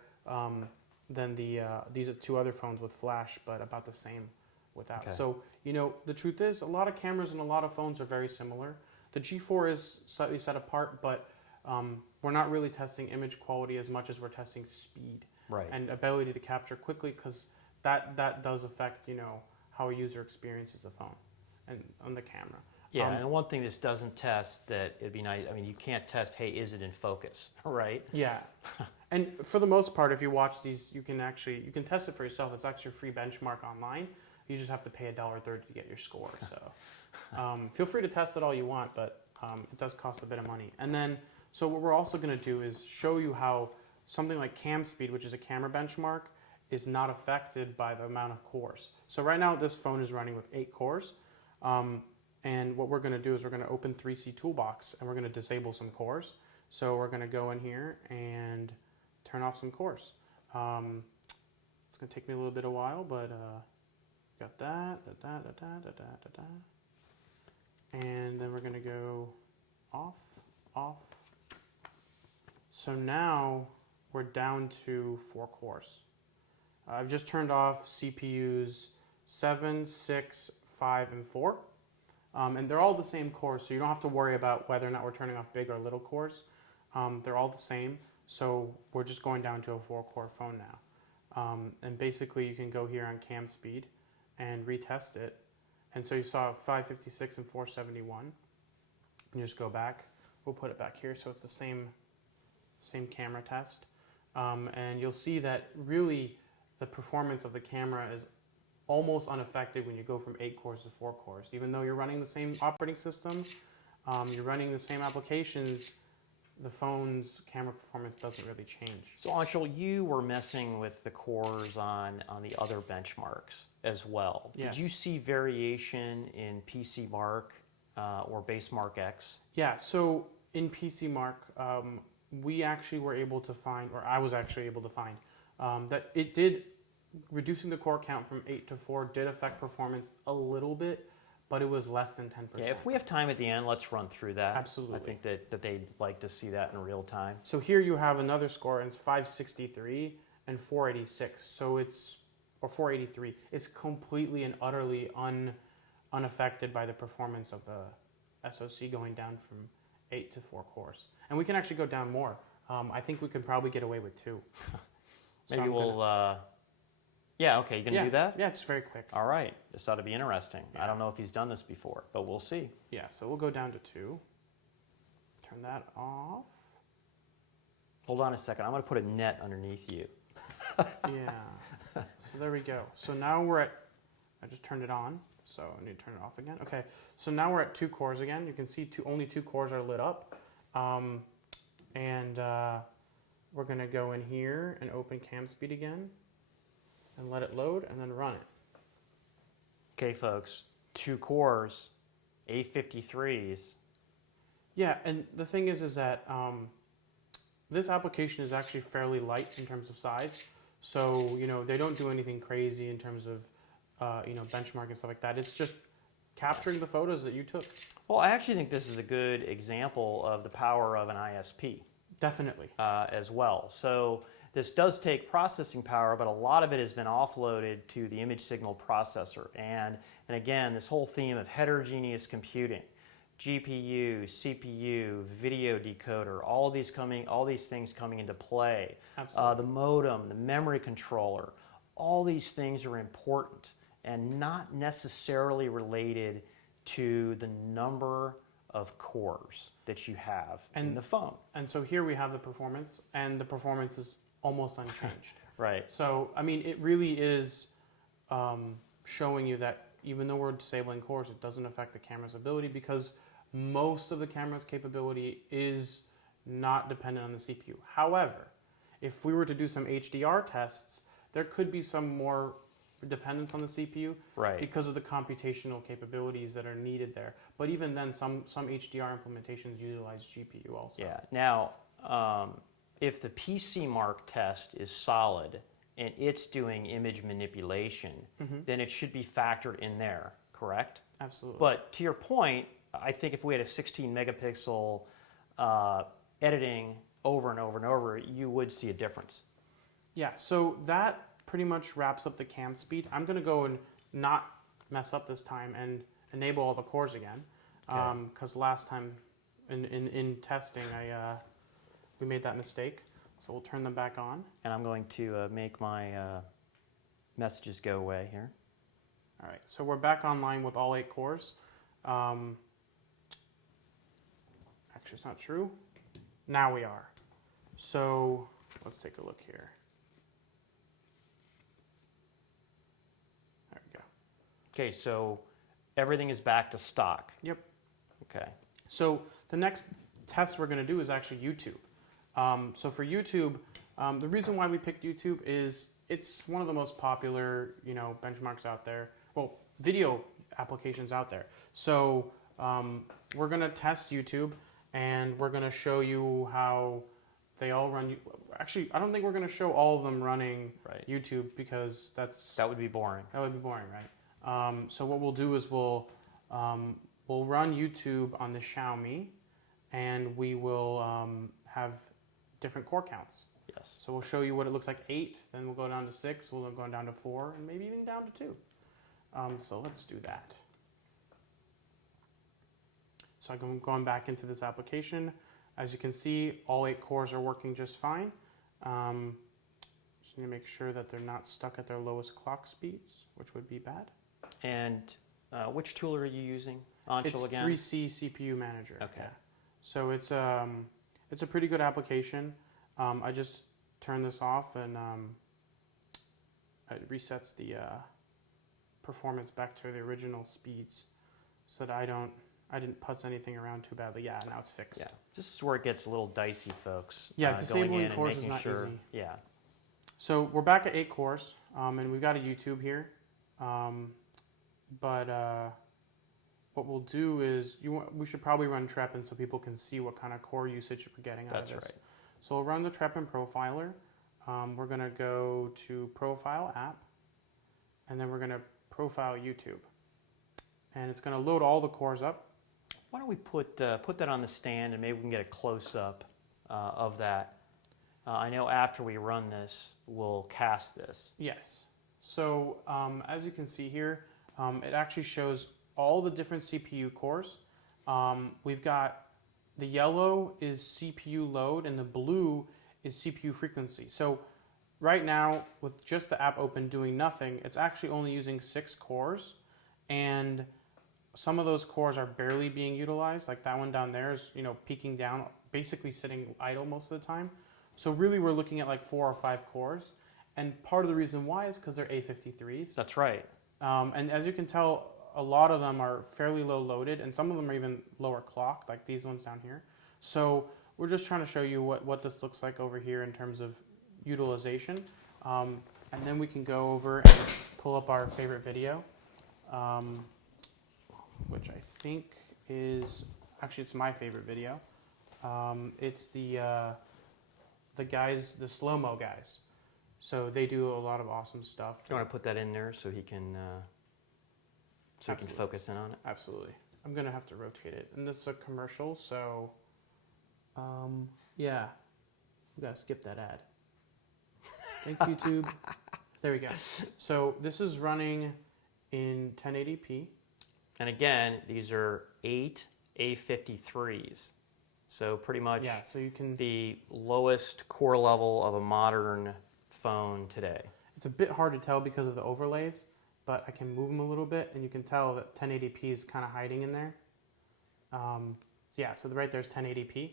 than these 2 other phones with flash, but about the same without. Okay. So, you know, the truth is a lot of cameras and a lot of phones are very similar. The G4 is slightly set apart, but we're not really testing image quality as much as we're testing speed and ability to capture quickly, because that does affect, you know, how a user experiences the phone and on the camera. Yeah, and one thing this doesn't test that it'd be nice, I mean, you can't test, hey, is it in focus, right? Yeah. And for the most part, if you watch these, you can test it for yourself. It's actually a free benchmark online. You just have to pay $1.30 to get your score. So feel free to test it all you want, but it does cost a bit of money. And then, so what we're also going to do is show you how something like Camspeed, which is a camera benchmark, is not affected by the amount of cores. So right now, this phone is running with 8 cores. And what we're going to do is we're going to open 3C Toolbox, and we're going to disable some cores. So we're going to go in here and turn off some cores. It's going to take me a little bit of a while, but got that, and then we're going to go off. So now we're down to 4 cores. I've just turned off CPUs 7, 6, 5, and 4. And they're all the same cores, so you don't have to worry about whether or not we're turning off big or little cores. They're all the same, so we're just going down to a 4-core phone now. And basically, you can go here on Camspeed and retest it. And so you saw 556 and 471. You just go back. We'll put it back here, so it's the same camera test. And you'll see that really the performance of the camera is almost unaffected when you go from 8 cores to 4 cores. Even though you're running the same operating system, you're running the same applications, the phone's camera performance doesn't really change. So Anshul, you were messing with the cores on the other benchmarks as well. Yes. Did you see variation in PCMark or Basemark X? Yeah, so in PCMark, we actually were able to find, or I was actually able to find, that it did, reducing the core count from 8 to 4 did affect performance a little bit, but it was less than 10%. Yeah, if we have time at the end, let's run through that. Absolutely. I think that they'd like to see that in real time. So here you have another score, and it's 563 and 486. So it's, or 483. It's completely and utterly unaffected by the performance of the SoC going down from 8 to 4 cores. And we can actually go down more. I think we could probably get away with 2. Maybe we'll... Yeah, okay, you gonna do that? Yeah, it's very quick. All right, this ought to be interesting. Yeah. I don't know if he's done this before, but we'll see. Yeah, so we'll go down to 2. Turn that off. Hold on a second. I'm going to put a net underneath you. Yeah. So there we go. So now we're at, I just turned it on, so I need to turn it off again. Okay, so now we're at 2 cores again. You can see only 2 cores are lit up. We're going to go in here and open Camspeed again and let it load and then run it. Okay, folks, 2 cores, 853s. Yeah, and the thing is that this application is actually fairly light in terms of size. So, they don't do anything crazy in terms of, benchmark and stuff like that. It's just capturing the photos that you took. Well, I actually think this is a good example of the power of an ISP. Definitely. As well. So this does take processing power, but a lot of it has been offloaded to the image signal processor. And again, this whole theme of heterogeneous computing, GPU, CPU, video decoder, all these things coming into play. Absolutely. The modem, the memory controller, all these things are important and not necessarily related to the number of cores that you have in the phone. And so here we have the performance, and the performance is almost unchanged. Right. So, I mean, it really is showing you that even though we're disabling cores, it doesn't affect the camera's ability, because most of the camera's capability is not dependent on the CPU. However, if we were to do some HDR tests, there could be some more dependence on the CPU, right, because of the computational capabilities that are needed there. But even then, some HDR implementations utilize GPU also. Yeah. Now, if the Basemark test is solid and it's doing image manipulation, then it should be factored in there, correct? Absolutely. But to your point, I think if we had a 16 megapixel editing over and over and over, you would see a difference. Yeah, so that pretty much wraps up the Camspeed. I'm going to go and not mess up this time and enable all the cores again, because last time in testing we made that mistake. So we'll turn them back on. And I'm going to make my messages go away here. All right, so we're back online with all 8 cores. Actually, it's not true. Now we are. So let's take a look here. There we go. Okay, so everything is back to stock. Yep. Okay. So the next test we're going to do is actually YouTube. So for YouTube, the reason why we picked YouTube is it's one of the most popular, benchmarks out there. Well, video applications out there. So we're going to test YouTube, and we're going to show you how they all run. Actually, I don't think we're going to show all of them running YouTube, because that would be boring. That would be boring, right? So what we'll do is we'll run YouTube on the Xiaomi, and we will have different core counts. Yes. So we'll show you what it looks like 8, then we'll go down to 6, we'll go down to 4, and maybe even down to 2. So let's do that. So I'm going back into this application. As you can see, all 8 cores are working just fine. Just need to make sure that they're not stuck at their lowest clock speeds, which would be bad. And which tool are you using? AnTuTu again? It's 3C CPU Manager. Okay. Yeah. So it's a pretty good application. I just turn this off, and it resets the performance back to the original speeds, so that I didn't putz anything around too badly. Yeah, now it's fixed. Yeah, this is where it gets a little dicey, folks. Yeah, disabling cores is making not sure, easy. Yeah. So we're back at 8 cores, and we've got a YouTube here. What we'll do is we should probably run Trepin so people can see what kind of core usage we're getting out of this. That's right. So we'll run the Trepin profiler. We're going to go to Profile App, and then we're going to Profile YouTube. And it's going to load all the cores up. Why don't we put that on the stand, and maybe we can get a close-up of that. I know after we run this, we'll cast this. Yes. So as you can see here, it actually shows all the different CPU cores. We've got the yellow is CPU load, and the blue is CPU frequency. So right now, with just the app open doing nothing, it's actually only using 6 cores, and some of those cores are barely being utilized. Like that one down there is, peaking down, basically sitting idle most of the time. So really we're looking at like 4 or 5 cores. And part of the reason why is because they're A53s. That's right. And as you can tell, a lot of them are fairly low loaded, and some of them are even lower clocked, like these ones down here. So we're just trying to show you what this looks like over here in terms of utilization. And then we can go over and pull up our favorite video, which I think is, actually it's my favorite video. It's the guys, the slow-mo guys. So they do a lot of awesome stuff. You want to put that in there so he can focus in on it? Absolutely. I'm going to have to rotate it. And this is a commercial, so yeah. We got to skip that ad. Thanks, YouTube. There we go. So this is running in 1080p. And again, these are 8 A53s. So pretty much so you can, the lowest core level of a modern phone today. it's a bit hard to tell because of the overlays, but I can move them a little bit, and you can tell that 1080p is kind of hiding in there. So right there's 1080p.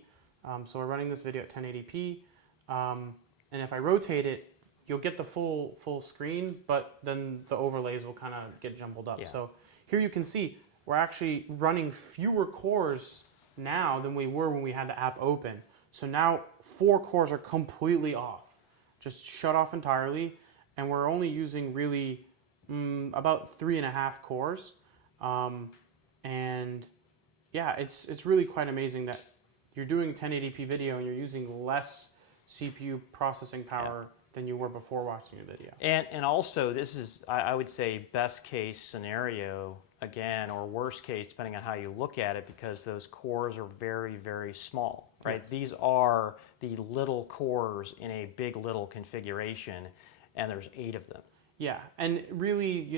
So we're running this video at 1080p, and if I rotate it, you'll get the full screen, but then the overlays will kind of get jumbled up. Yeah. So here you can see we're actually running fewer cores now than we were when we had the app open. So now 4 cores are completely off, just shut off entirely, and we're only using really about 3.5 cores. And yeah, it's really quite amazing that you're doing 1080p video and you're using less CPU processing power than you were before watching a video. And also, this is, I would say, best case scenario, again, or worst case, depending on how you look at it, because those cores are very, very small, right? Yes. These are the little cores in a big little configuration, and there's 8 of them. Yeah, and really,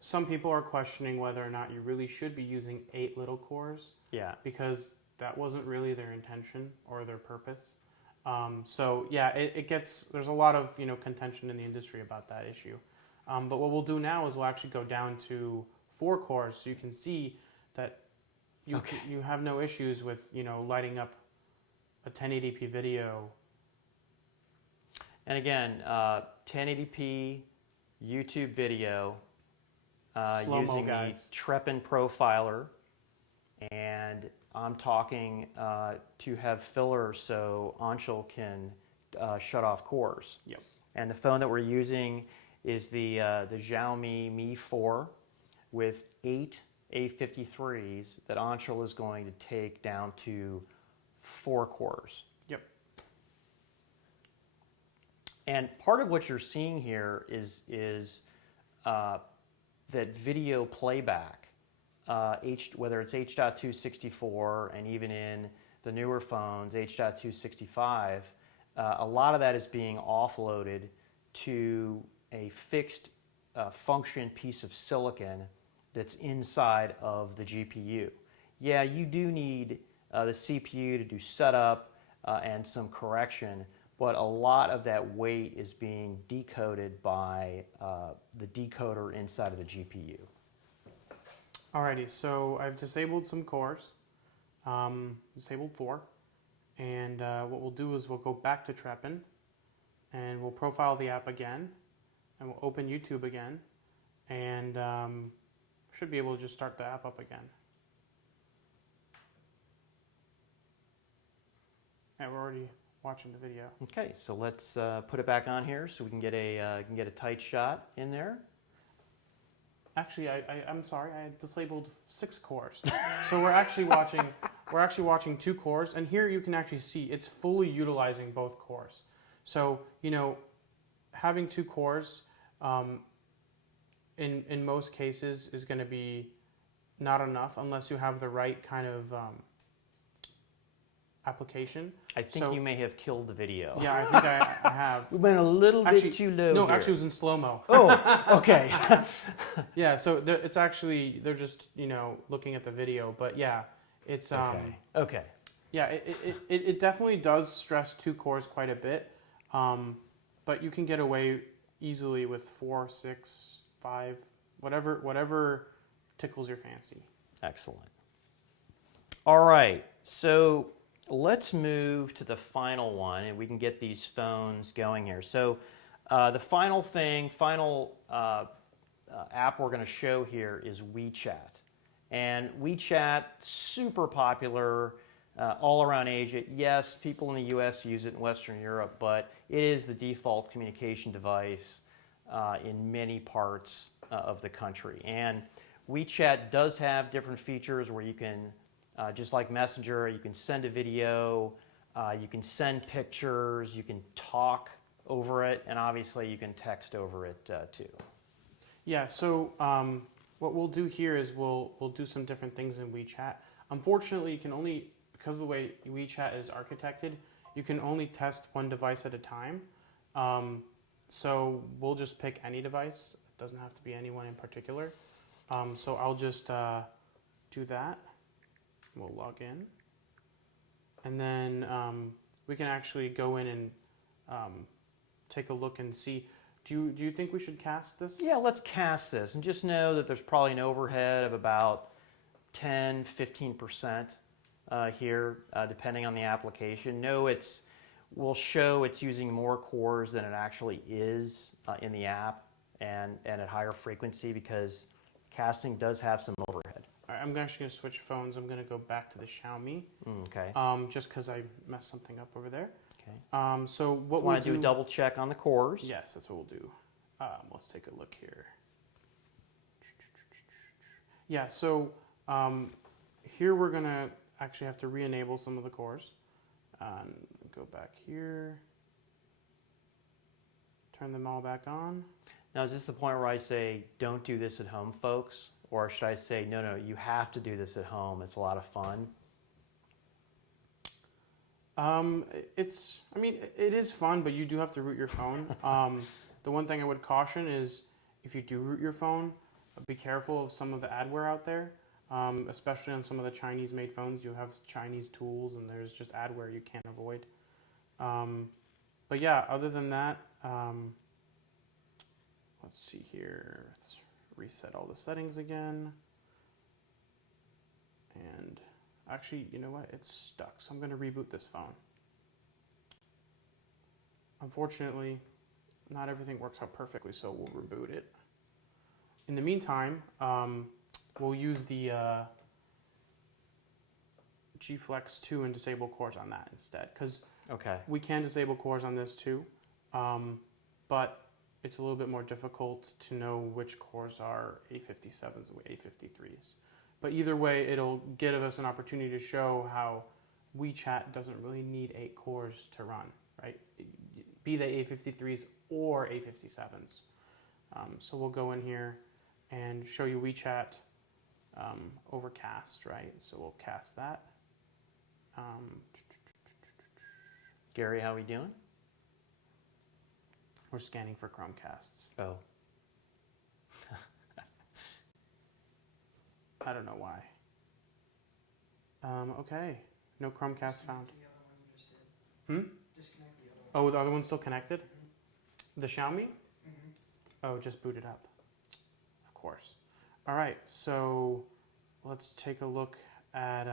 some people are questioning whether or not you really should be using 8 little cores. Yeah. Because that wasn't really their intention or their purpose. So yeah, there's a lot of contention in the industry about that issue. But what we'll do now is we'll actually go down to 4 cores, so you can see that you have no issues with lighting up a 1080p video. And again, 1080p YouTube video Slow-mo using guys. the Trepin profiler, and I'm talking to have filler so Anshul can shut off cores. Yep. And the phone that we're using is the Xiaomi Mi 4 with 8 A53s that Anshul is going to take down to 4 cores. Yep. And part of what you're seeing here is that video playback, whether it's H.264 and even in the newer phones, H.265, a lot of that is being offloaded to a fixed function piece of silicon that's inside of the GPU. Yeah, you do need the CPU to do setup and some correction, but a lot of that weight is being decoded by the decoder inside of the GPU. Alrighty, so I've disabled some cores, disabled 4, and what we'll do is we'll go back to Trepin, and we'll profile the app again, and we'll open YouTube again, and should be able to just start the app up again. And we're already watching the video. Okay, so let's put it back on here so we can get a tight shot in there. Actually, I'm sorry, I disabled 6 cores. So we're actually watching 2 cores, and here you can actually see it's fully utilizing both cores. So having 2 cores in most cases is going to be not enough unless you have the right kind of application. I think you may have killed the video. Yeah, I think I have. We went a little bit too low. No, here. actually it was in slow-mo. Oh, okay. Yeah, so it's actually, they're just, looking at the video, but yeah, it's, Okay. yeah, it definitely does stress 2 cores quite a bit, but you can get away easily with 4, 6, 5, whatever tickles your fancy. Excellent. All right, so let's move to the final one, and we can get these phones going here. So the final app we're going to show here is WeChat. And WeChat, super popular all around Asia. Yes, people in the US use it in Western Europe, but it is the default communication device in many parts of the country. And WeChat does have different features where you can, just like Messenger, you can send a video, you can send pictures, you can talk over it, and obviously you can text over it too. Yeah, so what we'll do here is we'll do some different things in WeChat. Unfortunately, you can only, because of the way WeChat is architected, you can only test one device at a time. So we'll just pick any device. It doesn't have to be anyone in particular. So I'll just do that. We'll log in. And then we can actually go in and take a look and see. Do you think we should cast this? Yeah, let's cast this and just know that there's probably an overhead of about 10-15% here, depending on the application. No, will show it's using more cores than it actually is in the app and at higher frequency because casting does have some overhead. All right, I'm actually going to switch phones. I'm going to go back to the Xiaomi. Okay. Just because I messed something up over there. Okay. So what we'll do a double check on the cores. Yes, that's what we'll do. Let's take a look here. Yeah, so here we're going to actually have to re-enable some of the cores. Go back here. Turn them all back on. Now, is this the point where I say, don't do this at home, folks? Or should I say, no, you have to do this at home. It's a lot of fun. It is fun, but you do have to root your phone. The one thing I would caution is if you do root your phone, be careful of some of the adware out there, especially on some of the Chinese-made phones. You have Chinese tools, and there's just adware you can't avoid. But yeah, other than that, let's see here. Let's reset all the settings again. And actually, you know what? It's stuck, so I'm going to reboot this phone. Unfortunately, not everything works out perfectly, so we'll reboot it. In the meantime, we'll use the GFlex 2 and disable cores on that instead, because we can disable cores on this too, but it's a little bit more difficult to know which cores are A57s and A53s. But either way, it'll give us an opportunity to show how WeChat doesn't really need 8 cores to run, right? Be they A53s or A57s. So we'll go in here and show you WeChat overcast, right? So we'll cast that. Gary, how are we doing? We're scanning for Chromecasts. Oh. I don't know why. Okay, no Chromecast found. Disconnect the other one. Oh, the other one's still connected? Mm-hmm. The Xiaomi? Mm-hmm. Oh, just booted up. Of course. All right, so let's take a look at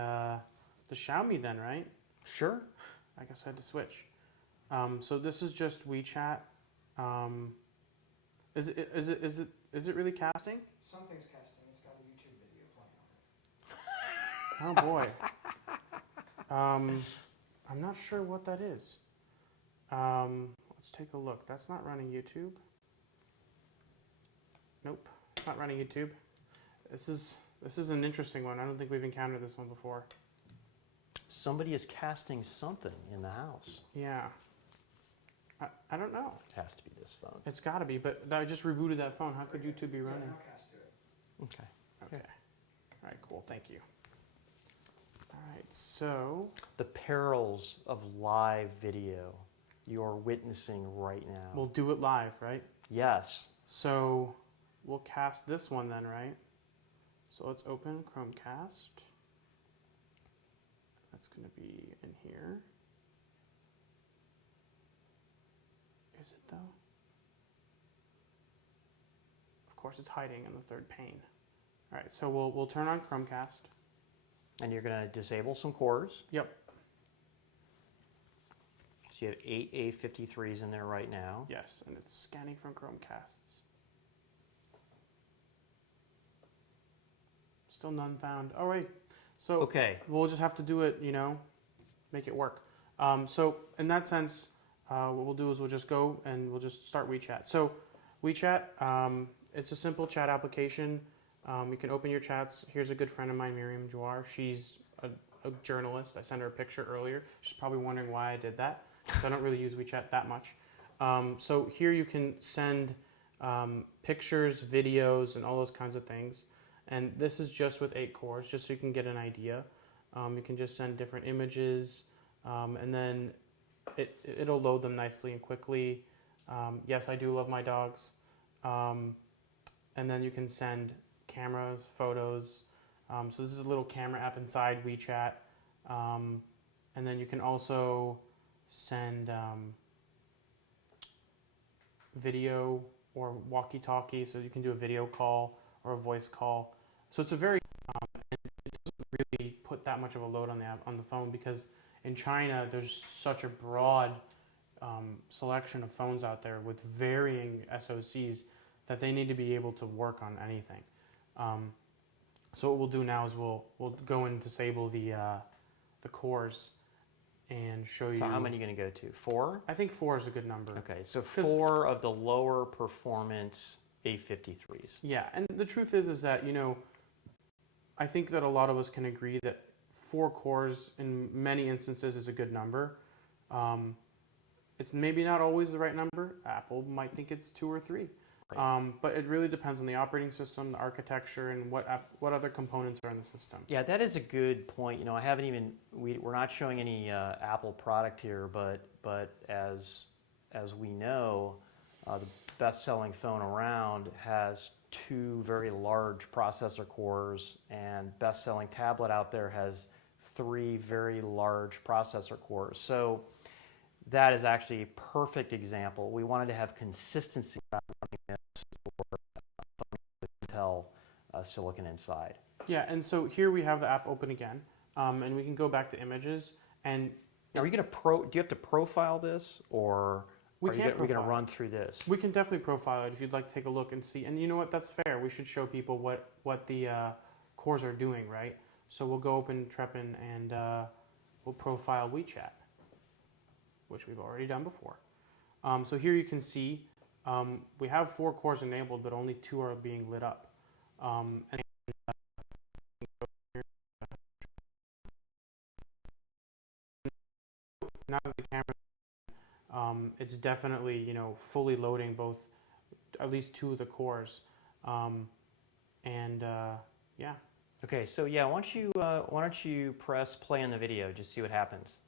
the Xiaomi then, right? Sure. I guess I had to switch. So this is just WeChat. Is it really casting? Something's casting. It's got a YouTube video playing on it. Oh boy. I'm not sure what that is. Let's take a look. That's not running YouTube. Nope, it's not running YouTube. This is an interesting one. I don't think we've encountered this one before. Somebody is casting something in the house. Yeah. I don't know. It has to be this phone. It's got to be, but I just rebooted that phone. How could YouTube be running? Yeah, now cast it. Okay. Okay. All right, cool. Thank you. All right, so The perils of live video you are witnessing right now. we'll do it live, right? Yes. So we'll cast this one then, right? So let's open Chromecast. That's going to be in here. Is it though? Of course, it's hiding in the third pane. All right, so we'll turn on Chromecast. And you're going to disable some cores. Yep. So you have 8 A53s in there right now. Yes, and it's scanning from Chromecasts. Still none found. All right. So Okay. we'll just have to do it, make it work. So in that sense, what we'll do is we'll just go and we'll just start WeChat. So WeChat, it's a simple chat application. You can open your chats. Here's a good friend of mine, Miriam Jawar. She's a journalist. I sent her a picture earlier. She's probably wondering why I did that, because I don't really use WeChat that much. So here you can send pictures, videos, and all those kinds of things. And this is just with 8 cores, just so you can get an idea. You can just send different images, and then it'll load them nicely and quickly. Yes, I do love my dogs. And then you can send cameras, photos. So this is a little camera app inside WeChat. And then you can also send video or walkie-talkie, so you can do a video call or a voice call. So it's a very, and it doesn't really put that much of a load on the phone, because in China there's such a broad selection of phones out there with varying SoCs that they need to be able to work on anything. So what we'll do now is we'll go and disable the cores and show you. So how many are you going to go to? 4? I think 4 is a good number. Okay, so 4 of the lower performance A53s. Yeah, and the truth is that, I think that a lot of us can agree that 4 cores in many instances is a good number. It's maybe not always the right number. Apple might think it's 2 or 3. Right. But it really depends on the operating system, the architecture, and what other components are in the system. Yeah, that is a good point. I haven't even, we're not showing any Apple product here, but as we know, the best-selling phone around has 2 very large processor cores, and best-selling tablet out there has 3 very large processor cores. So that is actually a perfect example. We wanted to have consistency about running this for Intel silicon inside. Yeah, and so here we have the app open again, and we can go back to images. And are you going to do you have to profile this, or are we going to run through this? We can definitely profile it if you'd like to take a look and see. And you know what? That's fair. We should show people what the cores are doing, right? So we'll go open Trepin and we'll profile WeChat, which we've already done before. So here you can see we have 4 cores enabled, but only 2 are being lit up. And now that the camera, it's definitely fully loading both, at least 2 of the cores, yeah. Okay, so yeah, why don't you press play on the video, just see what happens.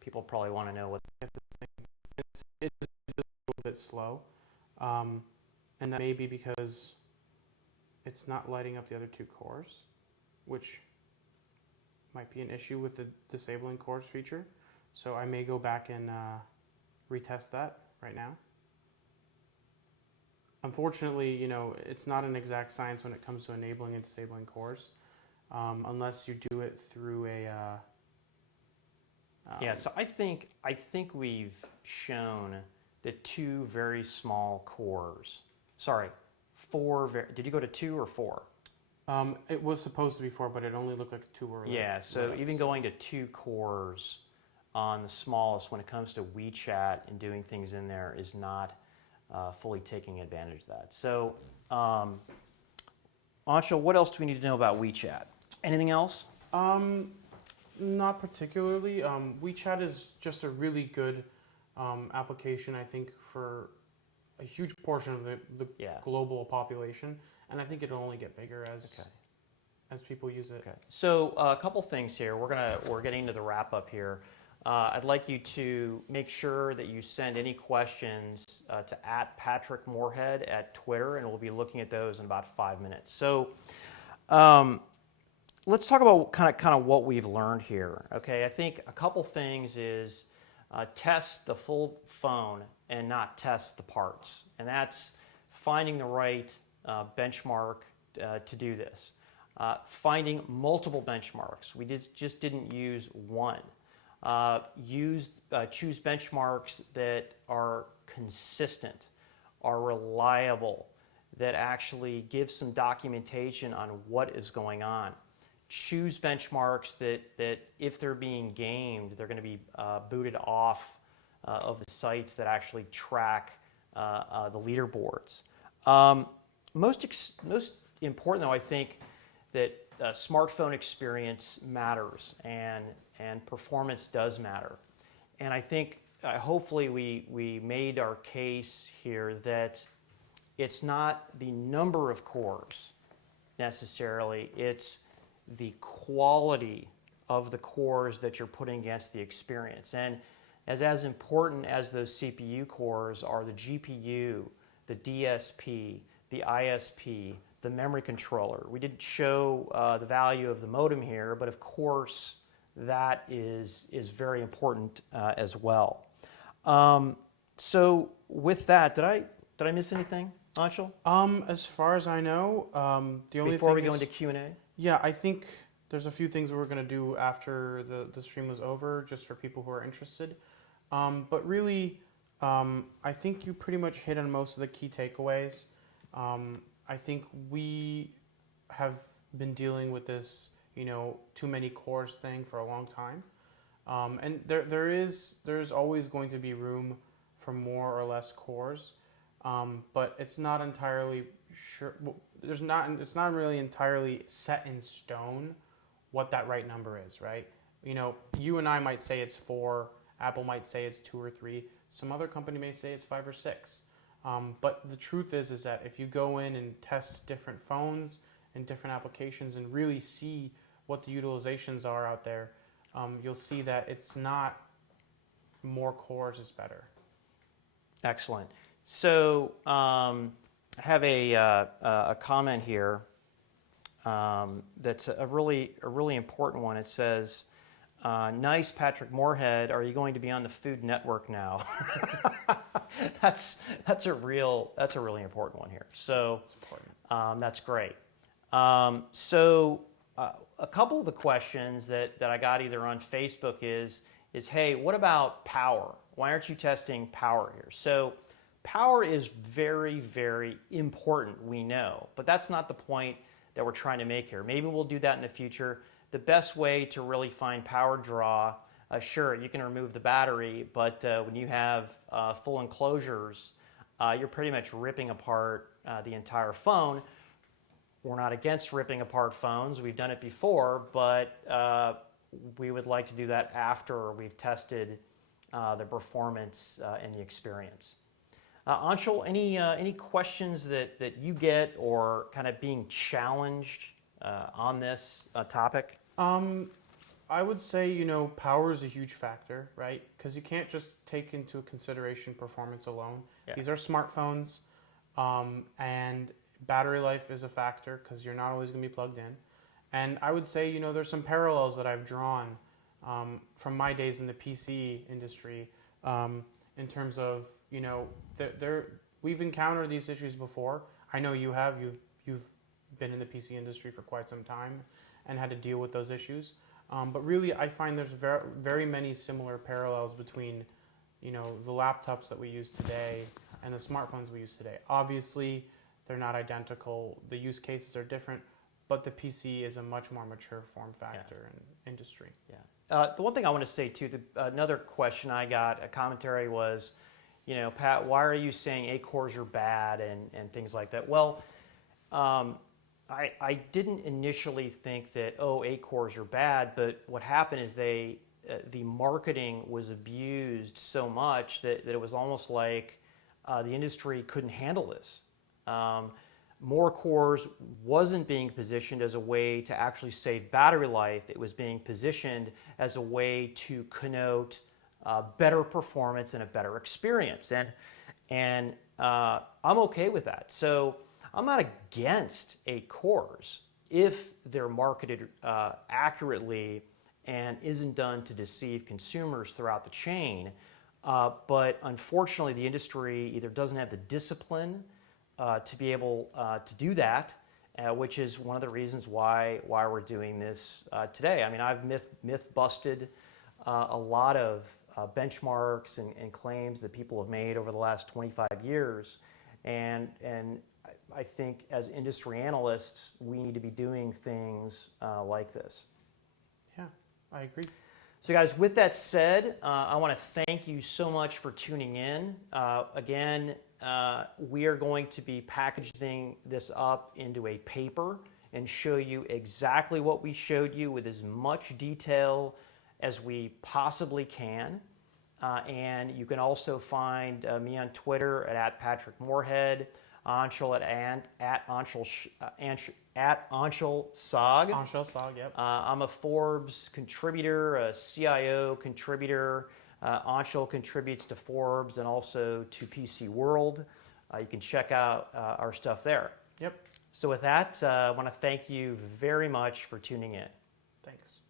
People probably want to know what. It's a little bit slow, and that may be because it's not lighting up the other 2 cores, which might be an issue with the disabling cores feature. So I may go back and retest that right now. Unfortunately, it's not an exact science when it comes to enabling and disabling cores, unless you do it through a. Yeah, so I think we've shown the 2 very small cores. Sorry, 4. Did you go to 2 or 4? It was supposed to be 4, but it only looked like 2 were. Yeah, so even going to 2 cores on the smallest when it comes to WeChat and doing things in there is not fully taking advantage of that. So, Anshul, what else do we need to know about WeChat? Anything else? Not particularly. WeChat is just a really good application, I think, for a huge portion of the global population, and I think it'll only get bigger as people use it. Okay. So a couple things here. We're getting to the wrap up here. I'd like you to make sure that you send any questions to @PatrickMoorhead at Twitter, and we'll be looking at those in about 5 minutes. So let's talk about kind of what we've learned here. Okay, I think a couple things is test the full phone and not test the parts, and that's finding the right benchmark to do this. Finding multiple benchmarks. We just didn't use one. choose benchmarks that are consistent, are reliable, that actually give some documentation on what is going on. Choose benchmarks that if they're being gamed, they're going to be booted off of the sites that actually track the leaderboards. Most important, though, I think that smartphone experience matters and performance does matter. And I think hopefully we made our case here that it's not the number of cores necessarily, it's the quality of the cores that you're putting against the experience. And as important as those CPU cores are the GPU, the DSP, the ISP, the memory controller. We didn't show the value of the modem here, but of course that is very important as well. So with that, did I miss anything, Anshul? As far as I know, the only Before thing we go is, into Q&A? yeah, I think there's a few things we're going to do after the stream was over, just for people who are interested. But really, I think you pretty much hit on most of the key takeaways. I think we have been dealing with this, too many cores thing for a long time. And there's always going to be room for more or less cores. But it's not entirely sure. It's not really entirely set in stone what that right number is, right? You and I might say it's 4. Apple might say it's 2 or 3. Some other company may say it's 5 or 6. But the truth is that if you go in and test different phones and different applications and really see what the utilizations are out there, you'll see that it's not more cores is better. Excellent. So I have a comment here that's a really important one. It says, "Nice, Patrick Moorhead. Are you going to be on the Food Network now?" that's a really important one here. So It's important. that's great. So a couple of the questions that I got either on Facebook is hey, what about power? Why aren't you testing power here? So power is very, very important, we know, but that's not the point that we're trying to make here. Maybe we'll do that in the future. The best way to really find power draw, sure, you can remove the battery, but when you have full enclosures, you're pretty much ripping apart the entire phone. We're not against ripping apart phones. We've done it before, but we would like to do that after we've tested the performance and the experience. Anshul, any questions that you get or kind of being challenged on this topic? I would say, power is a huge factor, right? Because you can't just take into consideration performance alone. Yeah. These are smartphones, and battery life is a factor because you're not always going to be plugged in. And I would say, there's some parallels that I've drawn from my days in the PC industry in terms of, we've encountered these issues before. I know you have. You've been in the PC industry for quite some time and had to deal with those issues. But really, I find there's very, very many similar parallels between, the laptops that we use today and the smartphones we use today. Obviously, they're not identical. The use cases are different, but the PC is a much more mature form factor in industry. Yeah. The one thing I want to say too, another question I got, a commentary was, Pat, why are you saying 8 cores are bad and things like that? Well, I didn't initially think that 8 cores are bad, but what happened is the marketing was abused so much that it was almost like the industry couldn't handle this. More cores wasn't being positioned as a way to actually save battery life. It was being positioned as a way to connote better performance and a better experience. And I'm okay with that. So I'm not against 8 cores if they're marketed accurately and isn't done to deceive consumers throughout the chain. But unfortunately, the industry either doesn't have the discipline to be able to do that, which is one of the reasons why we're doing this today. I mean, I've myth busted a lot of benchmarks and claims that people have made over the last 25 years. And I think as industry analysts, we need to be doing things like this. Yeah, I agree. So guys, with that said, I want to thank you so much for tuning in. Again, we are going to be packaging this up into a paper and show you exactly what we showed you with as much detail as we possibly can. And you can also find me on Twitter at Patrick Moorhead, Anshul at Anshul Sog. Anshul Sog, yep. I'm a Forbes contributor, a CIO contributor. Anshul contributes to Forbes and also to PC World. You can check out our stuff there. Yep. So with that, I want to thank you very much for tuning in. Thanks.